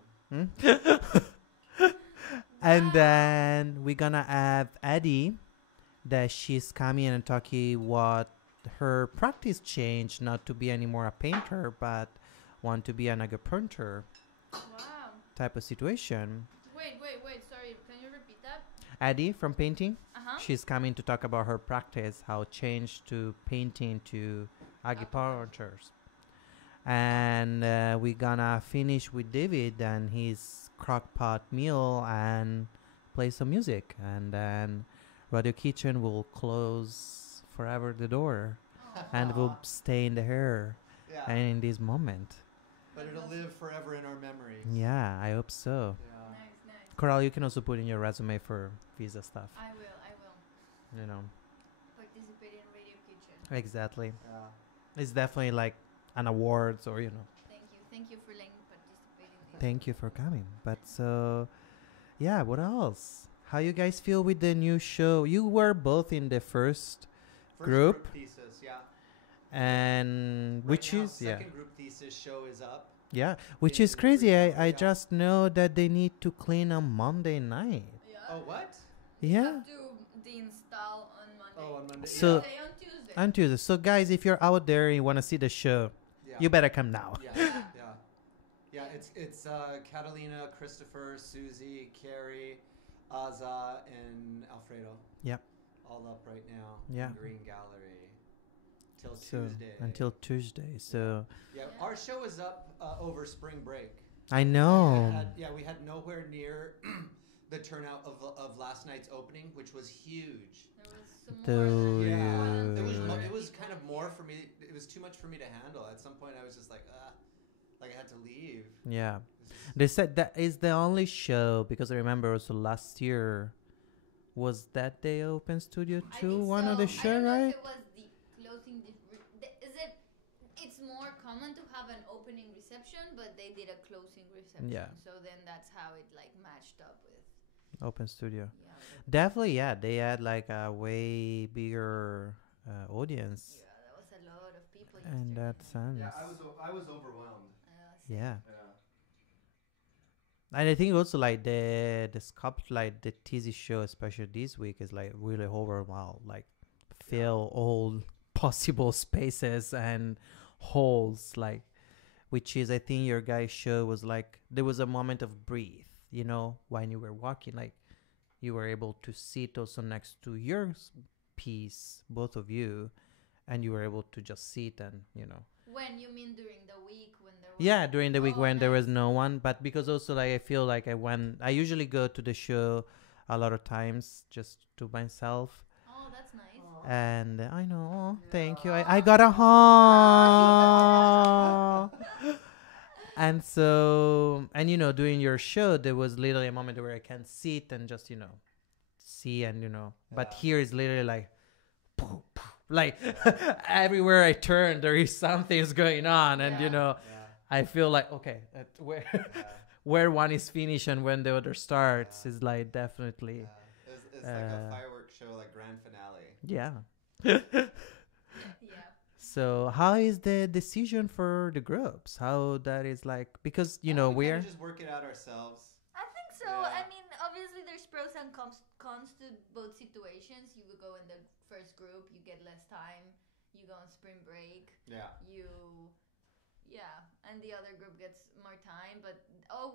And then we're gonna have Eddie that she's coming and talking what her practice changed, not to be anymore a painter but want to be an agriculture Wow. type of situation. Wait. Sorry. Can you repeat that? Eddie from painting, Uh-huh. she's coming to talk about her practice, how it changed to painting to agricultures. And we're gonna finish with David and his crockpot meal and play some music, and then Radio Kitchen will close forever the door and will stay in the air Yeah. and in this moment. But it'll live forever in our memories. Yeah, I hope so. Yeah. Nice. Coral, you can also put in your resume for visa stuff, I will. you know. Participate participating in Radio Kitchen. Exactly. Yeah. It's definitely like an awards or, you know. Thank you for letting me participate in this. Thank you for coming. But so, yeah, what else? How you guys feel with the new show? You were both in the first group. thesis, yeah. And Right which now, is, yeah. second group thesis show is up. Yeah, which in is crazy. Greenville, I yeah. just know that they need to clean on Monday night. Yeah. Oh, what? We Yeah. have to deinstall on Monday. Oh, on Monday. So- Tuesday on Tuesday. On Tuesday. So, guys, if you're out there and you want to see the show, yeah. you better come now. Yeah. It's Catalina, Christopher, Susie, Carrie, Aza, and Alfredo. Yep. All up right now. Yeah. In Green Gallery. Till So, Tuesday. until Tuesday. So, Yeah, Yeah. our show is up over spring break. I know. We had nowhere near the turnout of last night's opening, which was huge. There was some more Dude. than It was 100 it was people kind of here. more for me. It was too much for me to handle. At some point, I was just like I had to leave. Yeah. This is- They said that is the only show because I remember also last year was that day Open Studio I 2 think one of so. the show, I don't know right? if it was the closing. Is it? It's more common to have an opening reception, but they did a closing reception. Yeah. So then that's how it like matched up with. Open Studio. Yeah. Definitely, yeah. They had like a way bigger audience Yeah, that was a lot of people. in yesterday. that sense. I was overwhelmed. Yeah. Yeah. And I think also like the sculpt like the TZ show, especially this week, is like really overwhelmed. Like fill all possible spaces and holes, like which is I think your guys' show was like there was a moment of breathe, you know, when you were walking, like you were able to sit also next to your piece, both of you, and you were able to just sit and you know. When you mean during the week when there was Yeah, during the week Oh, when there was nice. no one, but because also like I feel like I usually go to the show a lot of times just to myself, Oh, that's nice. and I know. Thank you. Yeah. I got a home. And so, and you know, during your show, there was literally a moment where I can sit and just, you know, see and, you know, but Yeah. here is literally like everywhere I turn, there is something's going on. And, you Yeah. know, Yeah. I feel like, okay, where, where one is finished and when the other starts Yeah. is like definitely, It's like a Uh, fireworks show, like grand finale. yeah. Yeah. So how is the decision for the groups? How that is like, because, you know, We we're, kinda just work it out ourselves. I think so. Yeah. I mean, obviously, there's pros and cons to both situations. You would go in the first group, you get less time. You go on spring break. Yeah. And the other group gets more time. But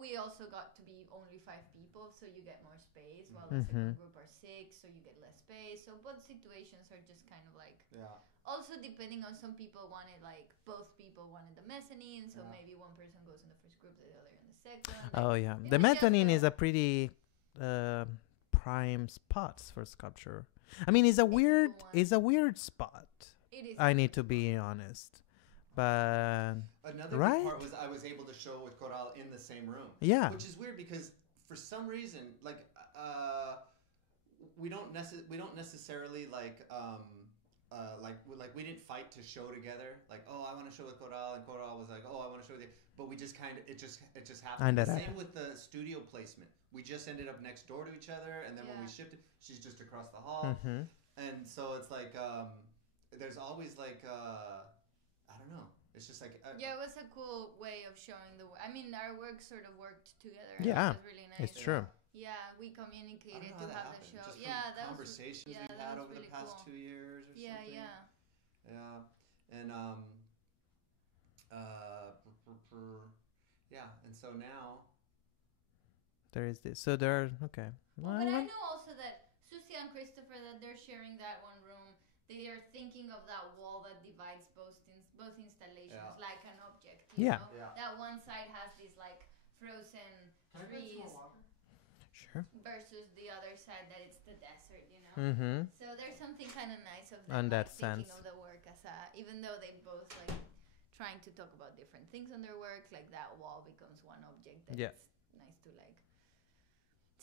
we also got to be only 5 people, so you get more space. While the second group are 6, so you get less space. So both situations are just kind of like. Yeah. Also, depending on some people wanted like both people wanted the mezzanine, so Yeah. maybe one person goes in the first group, the other in the second. oh yeah, it the was just mezzanine a- is a pretty prime spot for sculpture. I mean, it's a weird, one. it's a weird spot. It is. I need to be honest, but Another Right? good part was I was able to show with Coral in the same room. yeah, Which is weird because for some reason, like, we don't necessarily like we didn't fight to show together. Like, oh, I want to show with Coral, and Coral was like, oh, I want to show with you. But we just kind of it just happened. And The that same with the studio placement. We just ended up next door to each other, and then when we Yeah. shifted, she's just across the hall, hmm and so it's like there's always like I don't know. It's just like Yeah, it was a cool way of showing the. I mean, our work sort of worked together. Yeah, it was really nice. it's true. Yeah, we I don't communicated know to how that have the happened. show. Just from Yeah, that was. conversations yeah, we've that had was over the really past cool. 2 years or Yeah, something. yeah. Yeah, and yeah, and so now there is this. So there, okay. Well, but I Well, know also that Susie and Christopher, that they're sharing that one room. They are thinking of that wall that divides both installations, Yeah. like an object. You Yeah. know? Yeah. That one side has these like frozen trees sure. versus the other side that it's the desert. You know. Mm-hmm. So there's something kind of nice of On them that like, thinking sense. of the work as a, even though they both like trying to talk about different things on their work, like that wall becomes one object that Yeah. it's nice to like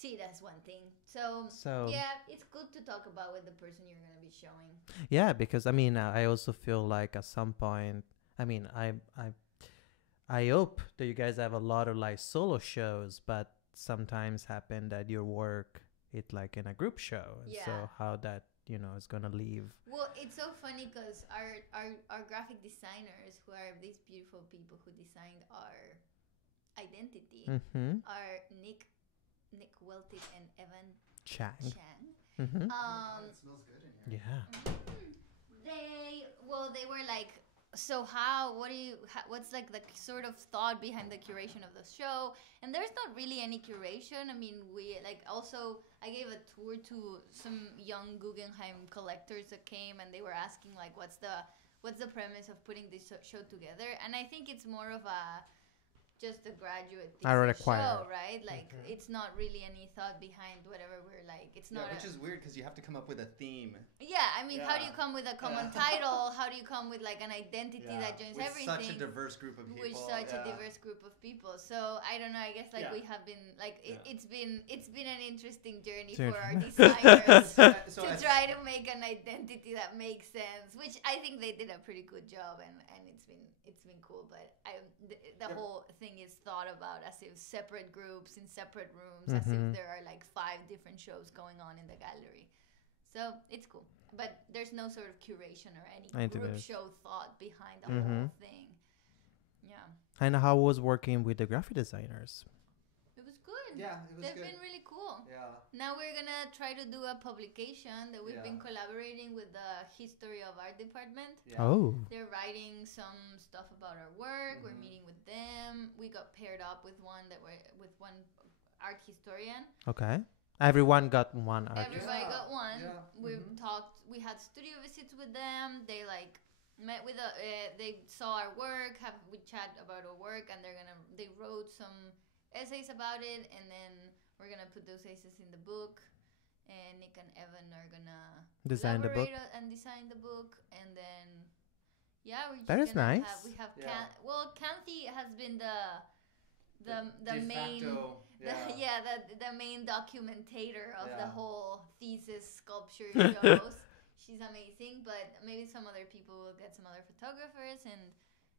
See, that's one thing. So, So yeah, it's good to talk about with the person you're gonna be showing. yeah, because I mean, I also feel like at some point, I mean, I hope that you guys have a lot of like solo shows, but sometimes happen that your work it like in a group show, and Yeah. so how that is gonna leave. Well, it's so funny because our graphic designers, who are these beautiful people who designed our identity, Mm-hmm. are Nick Welted and Evan Chang. Chang. Mm-hmm. It smells good in here. Yeah. They were like, so what's like the sort of thought behind the curation of the show? And there's not really any curation. I mean, I gave a tour to some young Guggenheim collectors that came, and they were asking like, what's the premise of putting this show together? And I think it's more of just a graduate thesis show, right? Like, it's not really any thought behind whatever we're like. It's not. Which is weird because you have to come up with a theme. Yeah, I mean, how do you Yeah. come with a common title? How do you come with like an identity that joins with everything? such a diverse group of people. With such a diverse group of people. So I don't know. I guess like we have been like it's been an interesting journey for our designers So to try to make an identity that makes sense. Which I think they did a pretty good job, and it's been cool. But the whole thing is thought about as if separate groups in separate rooms, as if there are like 5 different shows going on in the gallery. So it's cool, but there's no sort of curation or any group show thought behind the whole thing. Yeah. And how was working with the graphic designers? It was good. Yeah, it was They've good. been really cool. Yeah. Now we're gonna try to do a publication that we've been collaborating with the History of Art department. Yeah. Oh. They're writing some stuff about our work. We're meeting with them. We got paired up with one art historian. Okay. Everyone got one artist. Everybody got one. Yeah. We've talked. We had studio visits with them. They like met with they saw our work. We chat about our work, and they wrote some essays about it, and then we're gonna put those essays in the book. And Nick and Evan are gonna Design the book. and design the book, and then we're just That is gonna nice. we have Yeah. Canthi has been the De main facto, the main documentator of the Yeah. whole thesis sculpture shows. She's amazing, but maybe some other people will get some other photographers, and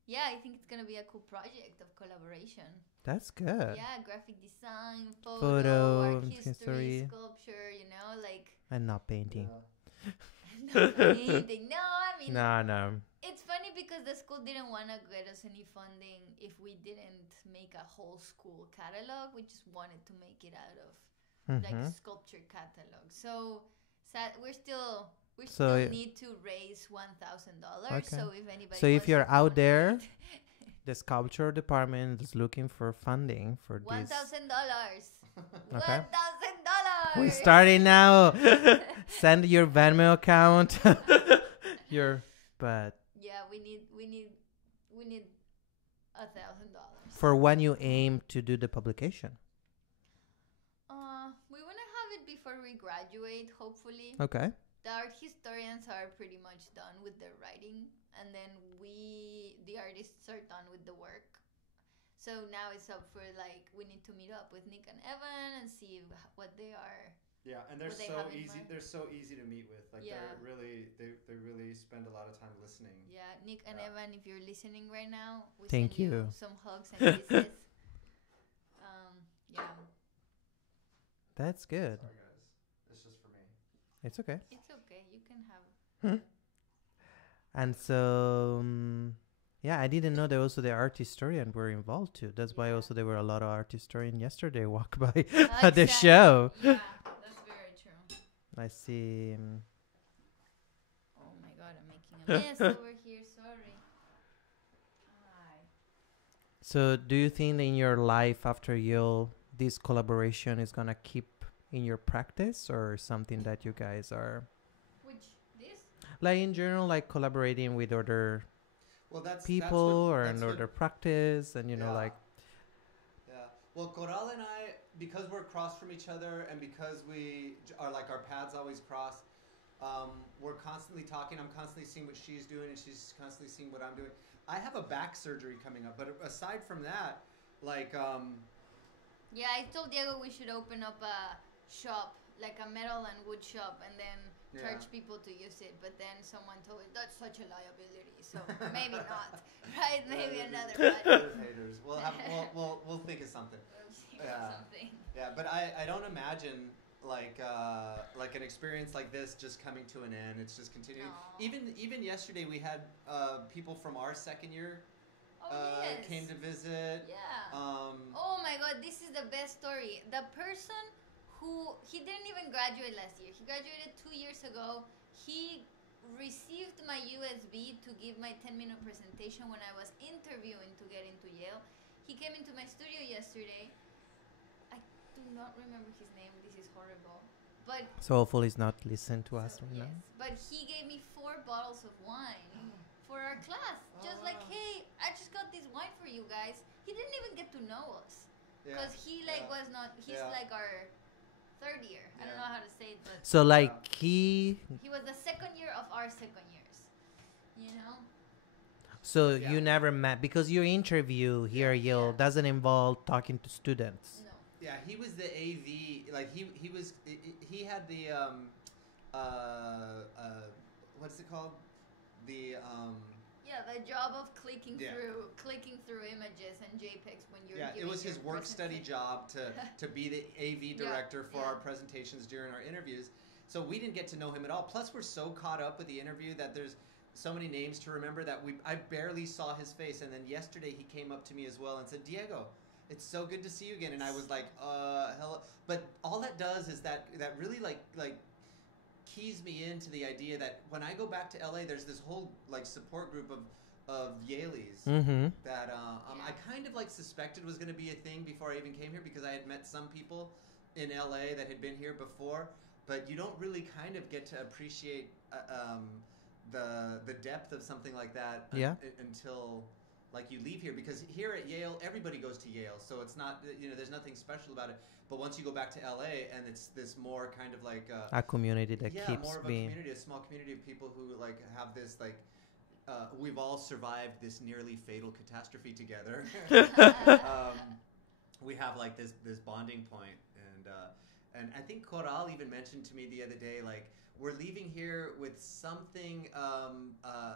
I think it's gonna be a cool project of collaboration. That's good. Yeah, graphic design, Photo, art history, history. sculpture, like And not painting. not painting. No, I mean No. it's funny because the school didn't want to get us any funding if we didn't make a whole school catalog. We just wanted to make it out of like sculpture catalog. So we still need to raise $1,000. Okay. So if anybody So if wants you're to out there, donate, the sculpture department is looking for funding for this. $1,000. Okay. $1,000. We're starting now. Send your Venmo account. But Yeah, we need $1,000. for when you aim to do the publication. We want to have it before we graduate, hopefully. Okay. The art historians are pretty much done with their writing, and then the artists, are done with the work. So now it's up for we need to meet up with Nick and Evan and see what they are. Yeah, and they're What they so have in easy. mind. They're so easy to meet with. Like Yeah. they really spend a lot of time listening. Yeah, Nick and Yeah. Evan, if you're listening right now, we Thank send you. some hugs and kisses. Yeah, That's good. Sorry guys, it's just for me. It's okay. it's okay. You can have. And so, I didn't know that also the art historian were involved too. That's why Yeah. also there were a lot of art historian yesterday walk by at the Exactly. show. Yeah, that's very true. I see. Oh my god, I'm making a mess over here. Sorry. Hi. So, do you think that in your life after Yale, this collaboration is gonna keep in your practice, or something that you guys are Which this? like in general, like collaborating with other Well, that's people or that's in what- other practice, and Yeah. like Yeah. Well, Coral and I, because we're across from each other, and because we are like our paths always cross, we're constantly talking. I'm constantly seeing what she's doing, and she's constantly seeing what I'm doing. I have a back surgery coming up, but aside from that, like, Yeah, I told Diego we should open up a shop, like a metal and wood shop, and then charge people to use it. But then someone told me that's such a liability, so maybe not. Right? Maybe another project. There's haters. We'll think of something. We'll see Yeah. something. Yeah, but I don't imagine like an experience like this just coming to an end. It's just continuing. Aw. Even yesterday we had people from our second year Oh yes. came to visit. Yeah. Um, Oh my god, this is the best story. The person who he didn't even graduate last year. He graduated 2 years ago. He received my USB to give my 10-minute presentation when I was interviewing to get into Yale. He came into my studio yesterday. I do not remember his name. This is horrible. But So hopefully he's not listening to us right yes, now. but he gave me 4 bottles of wine for our class. Just like, wow. hey, I just got this wine for you guys. He didn't even get to know us yeah. because he like Yeah. was not. He's Yeah. like our 3rd year. I don't Yeah. know how to say it, but So like he he was the 2nd year of our 2nd years. You know? so Yeah. you never met because your interview here at Yale Yeah. doesn't involve talking to students. No. Yeah, he was the AV. Like he was he had the what's it called? The Yeah, the job of clicking Yeah. through images and JPEGs when you're yeah, it giving was his your work study presentation. job to be the AV director for yeah. our presentations during our interviews. So we didn't get to know him at all. Plus, we're so caught up with the interview that there's so many names to remember that I barely saw his face. And then yesterday he came up to me as well and said, "Diego, it's so good to see you again." And I was like, hello. But all that does is that really like keys me into the idea that when I go back to LA, there's this whole like support group of Yaleys Mm-hmm. that I kind of like suspected was going to be a thing before I even came here because I had met some people in LA that had been here before, but you don't really kind of get to appreciate the depth of something like that Yeah. until like you leave here, because here at Yale everybody goes to Yale, so it's not, there's nothing special about it. But once you go back to LA and it's this more kind of like A community that yeah, keeps more of a being. community, a small community of people who like have this like we've all survived this nearly fatal catastrophe together. We have like this bonding point, and I think Coral even mentioned to me the other day, like we're leaving here with something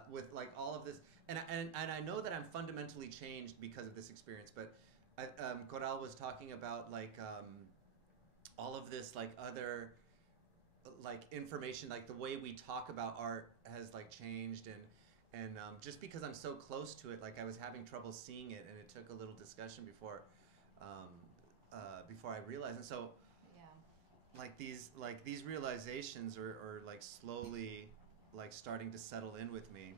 with like all of this, and I know that I'm fundamentally changed because of this experience, but Coral was talking about like all of this like other like information, like the way we talk about art has like changed, and just because I'm so close to it, like I was having trouble seeing it, and it took a little discussion before I realized. And so like these realizations are like slowly like starting to settle in with me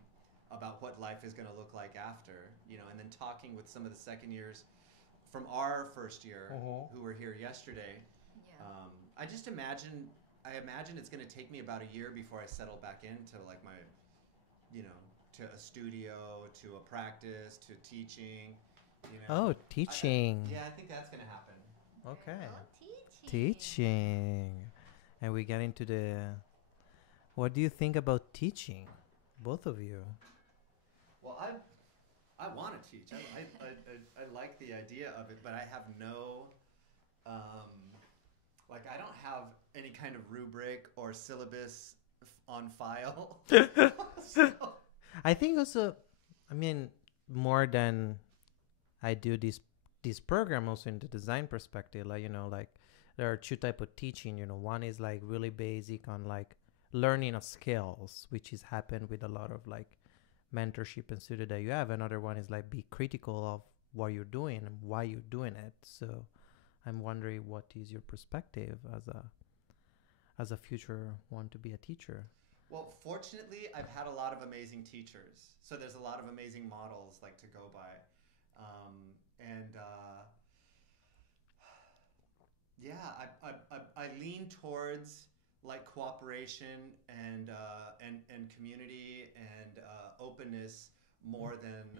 about what life is going to look like after, and then talking with some of the second years from our first year who were here yesterday. I imagine it's going to take me about a year before I settle back into like my, to a studio, to a practice, to teaching. Oh, teaching. I think that's going to happen. Okay. Oh, Teaching. And we get into what do you think about teaching? Both of you. Well, I want to teach. I like the idea of it, but I have no, I don't have any kind of rubric or syllabus on file. So. I think also, more than I do this program also in the design perspective, like there are 2 type of teaching. One is like really basic on like learning of skills, which is happen with a lot of like mentorship and studio that you have. Another one is like be critical of what you're doing and why you're doing it. So I'm wondering, what is your perspective as a future want to be a teacher? Well, fortunately, I've had a lot of amazing teachers. So there's a lot of amazing models like to go by. I lean towards like cooperation and community and openness more than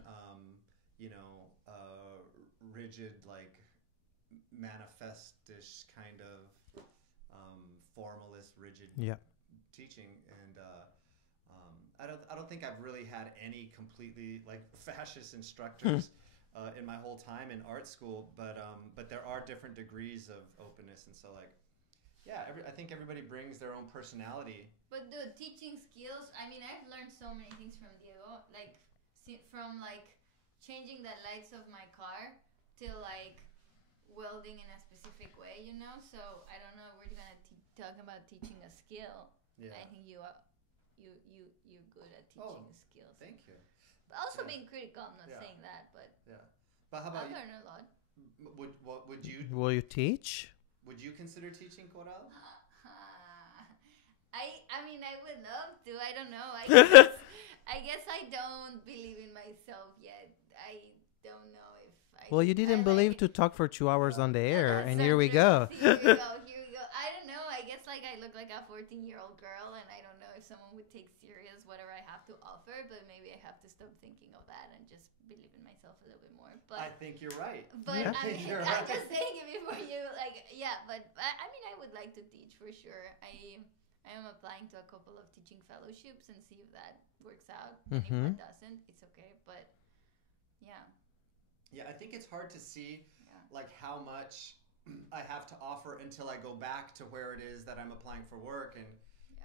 rigid like manifestish kind of formalist rigid teaching. And I don't think I've really had any completely like fascist instructors in my whole time in art school, but there are different degrees of openness, and so like, yeah, I think everybody brings their own personality. But the teaching skills, I mean, I've learned so many things from Diego. Like, from like changing the lights of my car to like welding in a specific way, you know. So I don't know. We're gonna talk about teaching a skill. Yeah. I think you're good at teaching skills. Thank you. But also Yeah. being critical. I'm not Yeah. saying that, but Yeah. But how about I've learned a lot. would you Will you teach? would you consider teaching Coral? I mean, I would love to. I don't know. I guess I don't believe in myself yet. I don't know if I. Well, you didn't believe to talk for 2 hours on the air, and here we go. See, here we go. Here we go. I don't know. I guess like I look like a 14-year-old girl, and I don't know if someone would take serious whatever I have to offer. But maybe I have to stop thinking of that and just believe in myself a little bit more. But I think you're right. But Yeah. I'm just saying it before you like. Yeah, but I mean, I would like to teach for sure. I am applying to a couple of teaching fellowships and see if that works out. And if it doesn't, it's okay. But yeah. Yeah, I think it's hard to see Yeah. like how much I have to offer until I go back to where it is that I'm applying for work and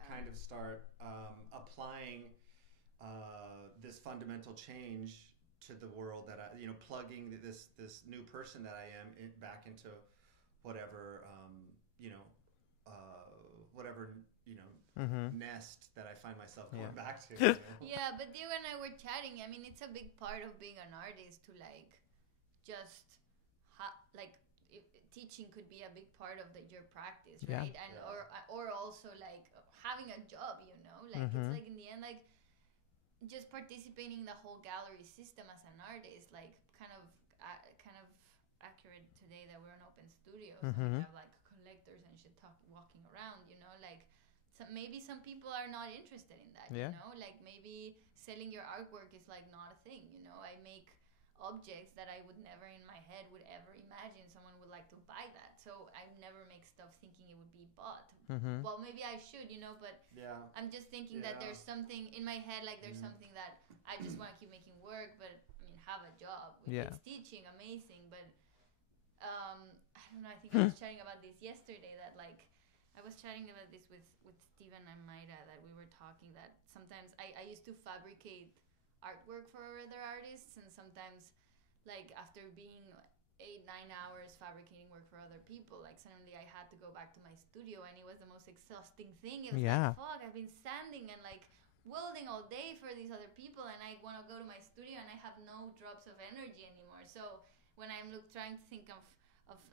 kind of start applying this fundamental change to the world that I, plugging this new person that I am back into whatever whatever nest that I find myself going back to. Yeah, but Diego and I were chatting. I mean, it's a big part of being an artist to like just teaching could be a big part of your practice, right? And or also like having a job, like it's like in the end like just participating in the whole gallery system as an artist, like kind of accurate today that we're an open studio, so we have like collectors and shit walking around, like maybe some people are not interested in that, like maybe selling your artwork is like not a thing, I make objects that I would never in my head would ever imagine someone would like to buy that, so I never make stuff thinking it would be bought. Well, maybe I should, but I'm just thinking that there's something in my head, like there's something that I just want to keep making work, but I mean have a job. If it's teaching, amazing, but I don't know, I think I was chatting about this yesterday, that like I was chatting about this with Steven and Mayra, that we were talking that sometimes I used to fabricate artwork for other artists, and sometimes like after being 8-9 hours fabricating work for other people, like suddenly I had to go back to my studio, and it was the most exhausting thing. It was like, fuck, I've been standing and like welding all day for these other people, and I want to go to my studio and I have no drops of energy anymore. So when I'm trying to think of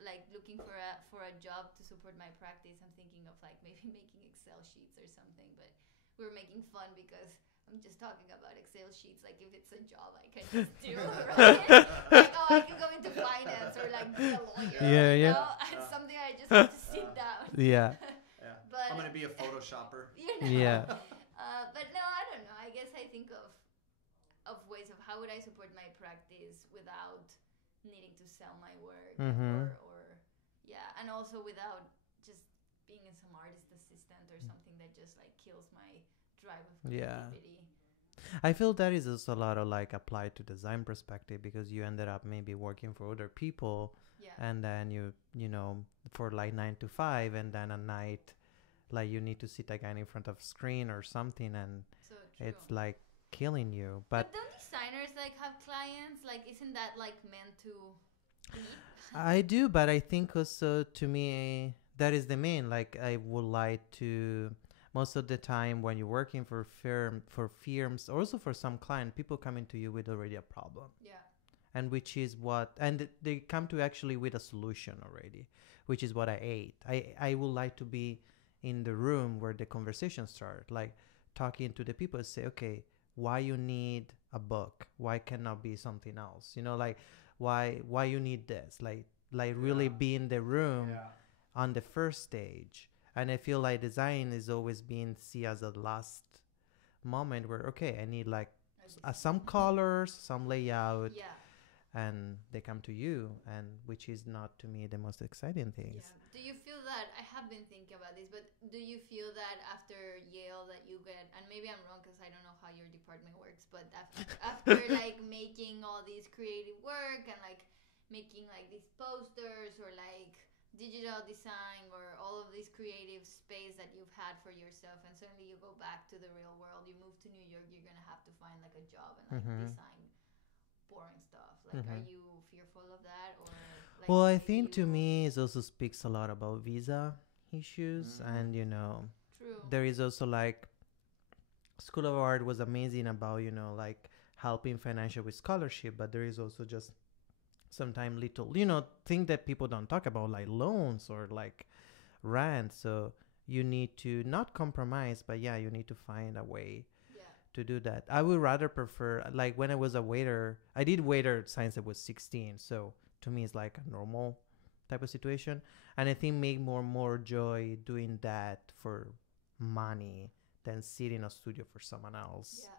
like looking for a job to support my practice, I'm thinking of like maybe making Excel sheets or something. But we're making fun because I'm just talking about Excel sheets, like if it's a job I can just do, right? Like, oh, I can go into finance or like be a lawyer. It's something I just have to sit down. But I'm gonna be a photoshopper. But no, I don't know. I guess I think of ways of how would I support my practice without needing to sell my work, or and also without just being in some artist assistant or something that just like kills my drive of creativity. I feel that is also a lot of like applied to design perspective, because you ended up maybe working for other people, and then you for like 9 to 5, and then at night like you need to sit again in front of screen or something, and it's like killing you. But don't designers like have clients? Like, isn't that like meant to eat? I do, but I think also to me that is the main. Like I would like to. Most of the time when you're working for firms, also for some client, people coming to you with already a problem. And which is and they come to actually with a solution already, which is what I ate. I would like to be in the room where the conversation starts, like talking to the people and say, okay, why you need a book? Why cannot be something else? Like why you need this? Like really be in the room on the first stage. And I feel like design is always being seen as a last moment where, okay, I need like some colors, some layout, and they come to you, and which is not to me the most exciting things. Do you feel that, I have been thinking about this, but do you feel that after Yale that you get, and maybe I'm wrong because I don't know how your department works, but after we're like making all these creative work and like making like these posters or like digital design or all of this creative space that you've had for yourself, and suddenly you go back to the real world, you move to New York, you're gonna have to find like a job and like design boring stuff. Like, are you fearful of that, or like? Well, I think to me it also speaks a lot about visa issues, and you know, True. there is also like School of Art was amazing about, you know, like helping financial with scholarship, but there is also just sometimes little, you know, thing that people don't talk about, like loans or like rent. So you need to not compromise, but yeah, you need to find a way to do that. I would rather prefer, like when I was a waiter, I did waiter since I was 16. So to me, it's like a normal type of situation. And I think make more joy doing that for money than sit in a studio for someone else.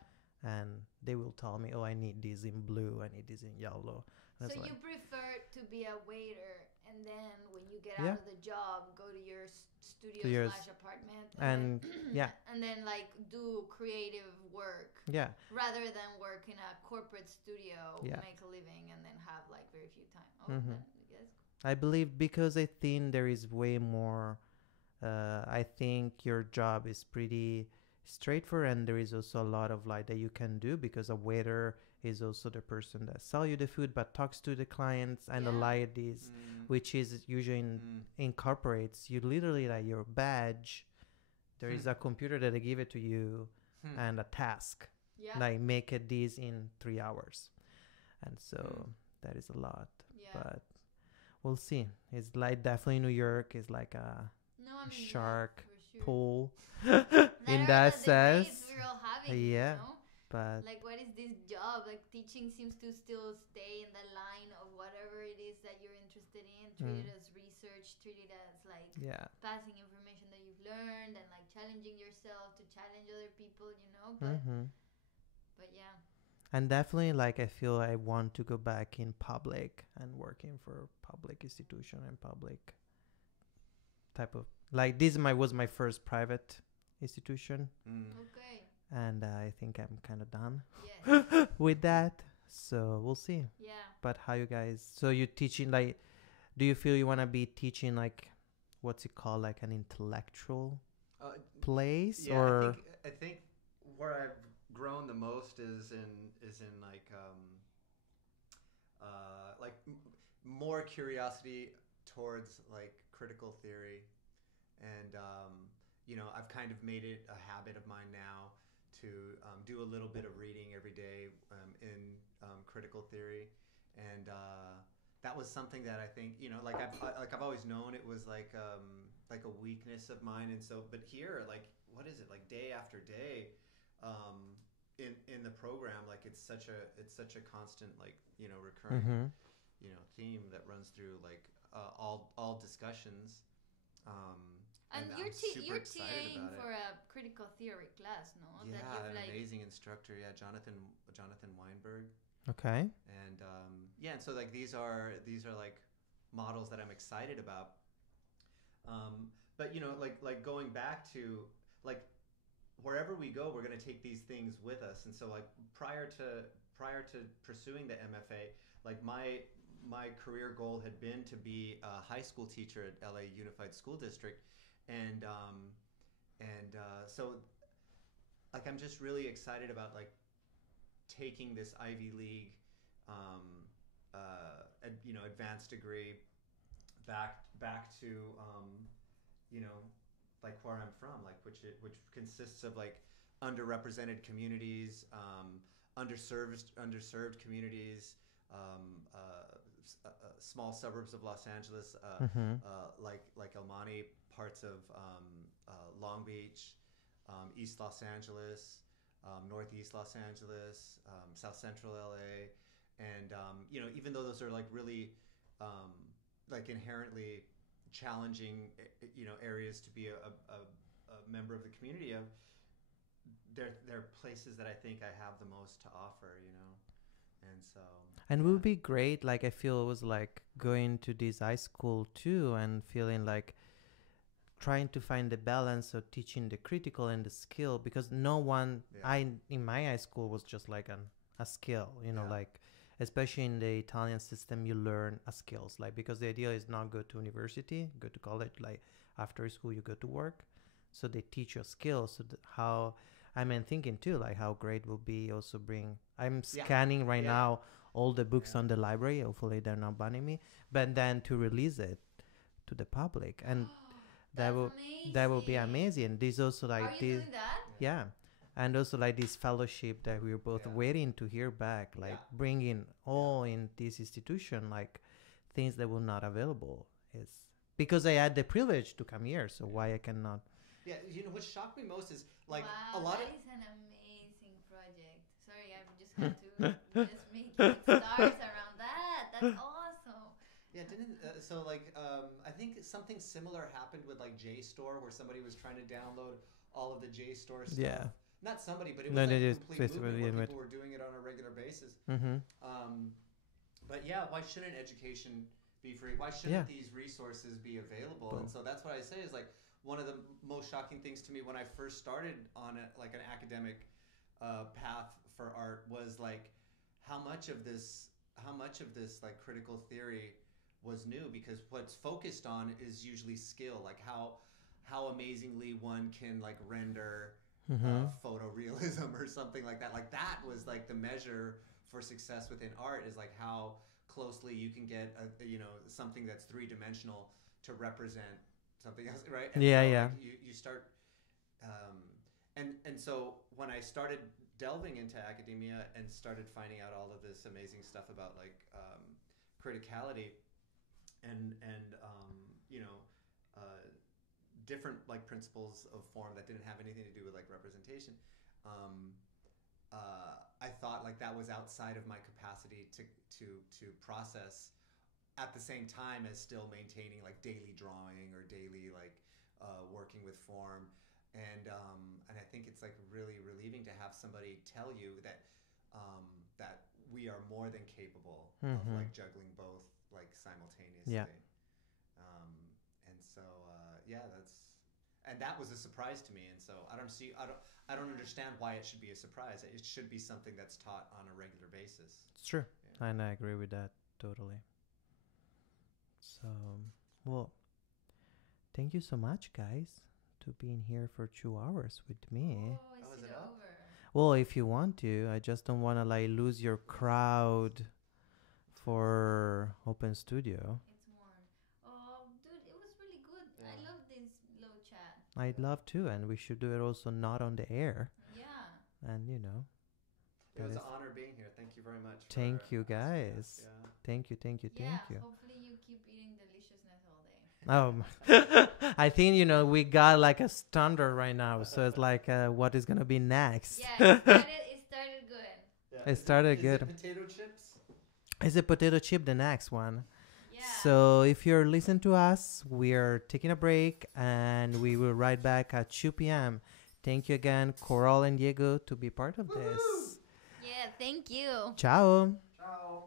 And they will tell me, oh, I need this in blue, I need this in yellow. And So it's you like, prefer to be a waiter, and then when you get out of the job, go to your studio yours. slash apartment, And then, and then like do creative work, yeah, rather than work in a corporate studio, Yeah. make a living, and then have like very few time. Oh, Mhm. then, yes. I believe because I think there is way more. I think your job is pretty straightforward, and there is also a lot of like that you can do because a waiter is also the person that sell you the food but talks to the clients, and the ladies, which is usually incorporates you literally like your badge. There is a computer that they give it to you and a task, like make it this in 3 hours, and so that is a lot. But we'll see. It's like definitely New York is like a shark pool in that sense. We're all having, Yeah. you know? But Like, what is this job? Like, teaching seems to still stay in the line of whatever it is that you're interested in. Treat it as research. Treat it as like yeah, passing information that you've learned, and like challenging yourself to challenge other people. You know, but yeah. and definitely like I feel I want to go back in public and working for public institution and public type of like this. Was my first private institution, Okay. and I think I'm kind of done Yes. with that. So we'll see. Yeah. But how you guys? So you teaching like? Do you feel you want to be teaching like, what's it called, like an intellectual place, Yeah, or? I think where I've grown the most is in like more curiosity towards like critical theory, and you know, I've kind of made it a habit of mine now to do a little bit of reading every day in critical theory, and that was something that I think, you know, like I've always known it was like a weakness of mine, and so but here, like, what is it, like day after day in the program, like it's such a constant, like, you know, recurring you know, theme that runs through like all discussions, And I'm you're super excited TAing about for it. a critical theory class, no? Yeah, That you've an like. amazing instructor. Yeah, Jonathan Weinberg. Okay. And yeah, and so like these are like models that I'm excited about. But you know, like going back to like wherever we go, we're going to take these things with us. And so like prior to pursuing the MFA, like my career goal had been to be a high school teacher at LA Unified School District, and so like I'm just really excited about like taking this Ivy League you know, advanced degree back to you know, like where I'm from, like which consists of like underrepresented communities, underserved communities, small suburbs of Los Angeles, like El Monte, parts of Long Beach, East Los Angeles, Northeast Los Angeles, South Central LA, and you know, even though those are like really like inherently challenging, you know, areas to be a member of the community of, they're places that I think I have the most to offer, you know, and so. And it would be great. Like I feel it was like going to this high school too, and feeling like trying to find the balance of teaching the critical and the skill, because no one in my high school was just like an a skill, Yeah. like especially in the Italian system, you learn a skills, like because the idea is not go to university, go to college, like after school you go to work, so they teach you skills. So how I'm thinking too, like how great will be also bring. I'm Yeah. scanning right Yeah. now all the books Yeah. on the library. Hopefully they're not banning me, but then to release it to the public, and That's that will be amazing. amazing. This also Are like you this, doing that? yeah, and also like this fellowship that we're both Yeah. waiting to hear back, like Yeah. bringing all in this institution, like things that were not available is because I had the privilege to come here. So why I cannot? Yeah, you know what shocked me most is like wow, a lot that of is an amazing project. Sorry, I just had to just make stars around that. That's awesome. yeah didn't I think something similar happened with like JSTOR where somebody was trying to download all of the JSTOR stuff. Yeah. Not somebody, but it No, was they like a just complete basically movement where admit. people were doing it on a regular basis. Mm-hmm. But yeah, why shouldn't education be free? Why shouldn't Yeah. these resources be available? Boom. And so that's what I say is like one of the most shocking things to me when I first started on like an academic path for art was like how much of this like critical theory was new, because what's focused on is usually skill, like how amazingly one can like render Mm-hmm. photorealism or something like that. Like that was like the measure for success within art, is like how closely you can get something that's three-dimensional to represent something else, right? And Yeah, so, yeah. like, you start and so when I started delving into academia and started finding out all of this amazing stuff about like criticality and different like principles of form that didn't have anything to do with like representation, I thought like that was outside of my capacity to process at the same time as still maintaining like daily drawing or daily like working with form, and I think it's like really relieving to have somebody tell you that that we are more than capable of like juggling both like simultaneously. Yeah. And so that was a surprise to me, and so I don't understand why it should be a surprise. It should be something that's taught on a regular basis. It's true. Yeah. And I agree with that totally. So, well, thank you so much, guys, to being here for 2 hours with me. Oh, Oh, is is it it up? over? Well, if you want to, I just don't want to like lose your crowd for Open Studio. It's worn. Oh, dude, it was really good. Yeah. I love this low chat. I'd love to, and we should do it also not on the air. Yeah. And It that was is- an honor being here. Thank you very much. Thank for you, asking us. guys. Yeah. thank you, thank you, Yeah. thank you. Hopefully you keep eating deliciousness all day. I think we got like a standard right now, so it's like what is gonna be next. Yeah, it started good. Yeah. It started Is good. it potato chips? Is it potato chip the next one? Yeah. So if you're listening to us, we are taking a break and we will right back at 2 p.m. Thank you again, Coral and Diego, to be part of this. Yeah, thank you. Ciao. Ciao.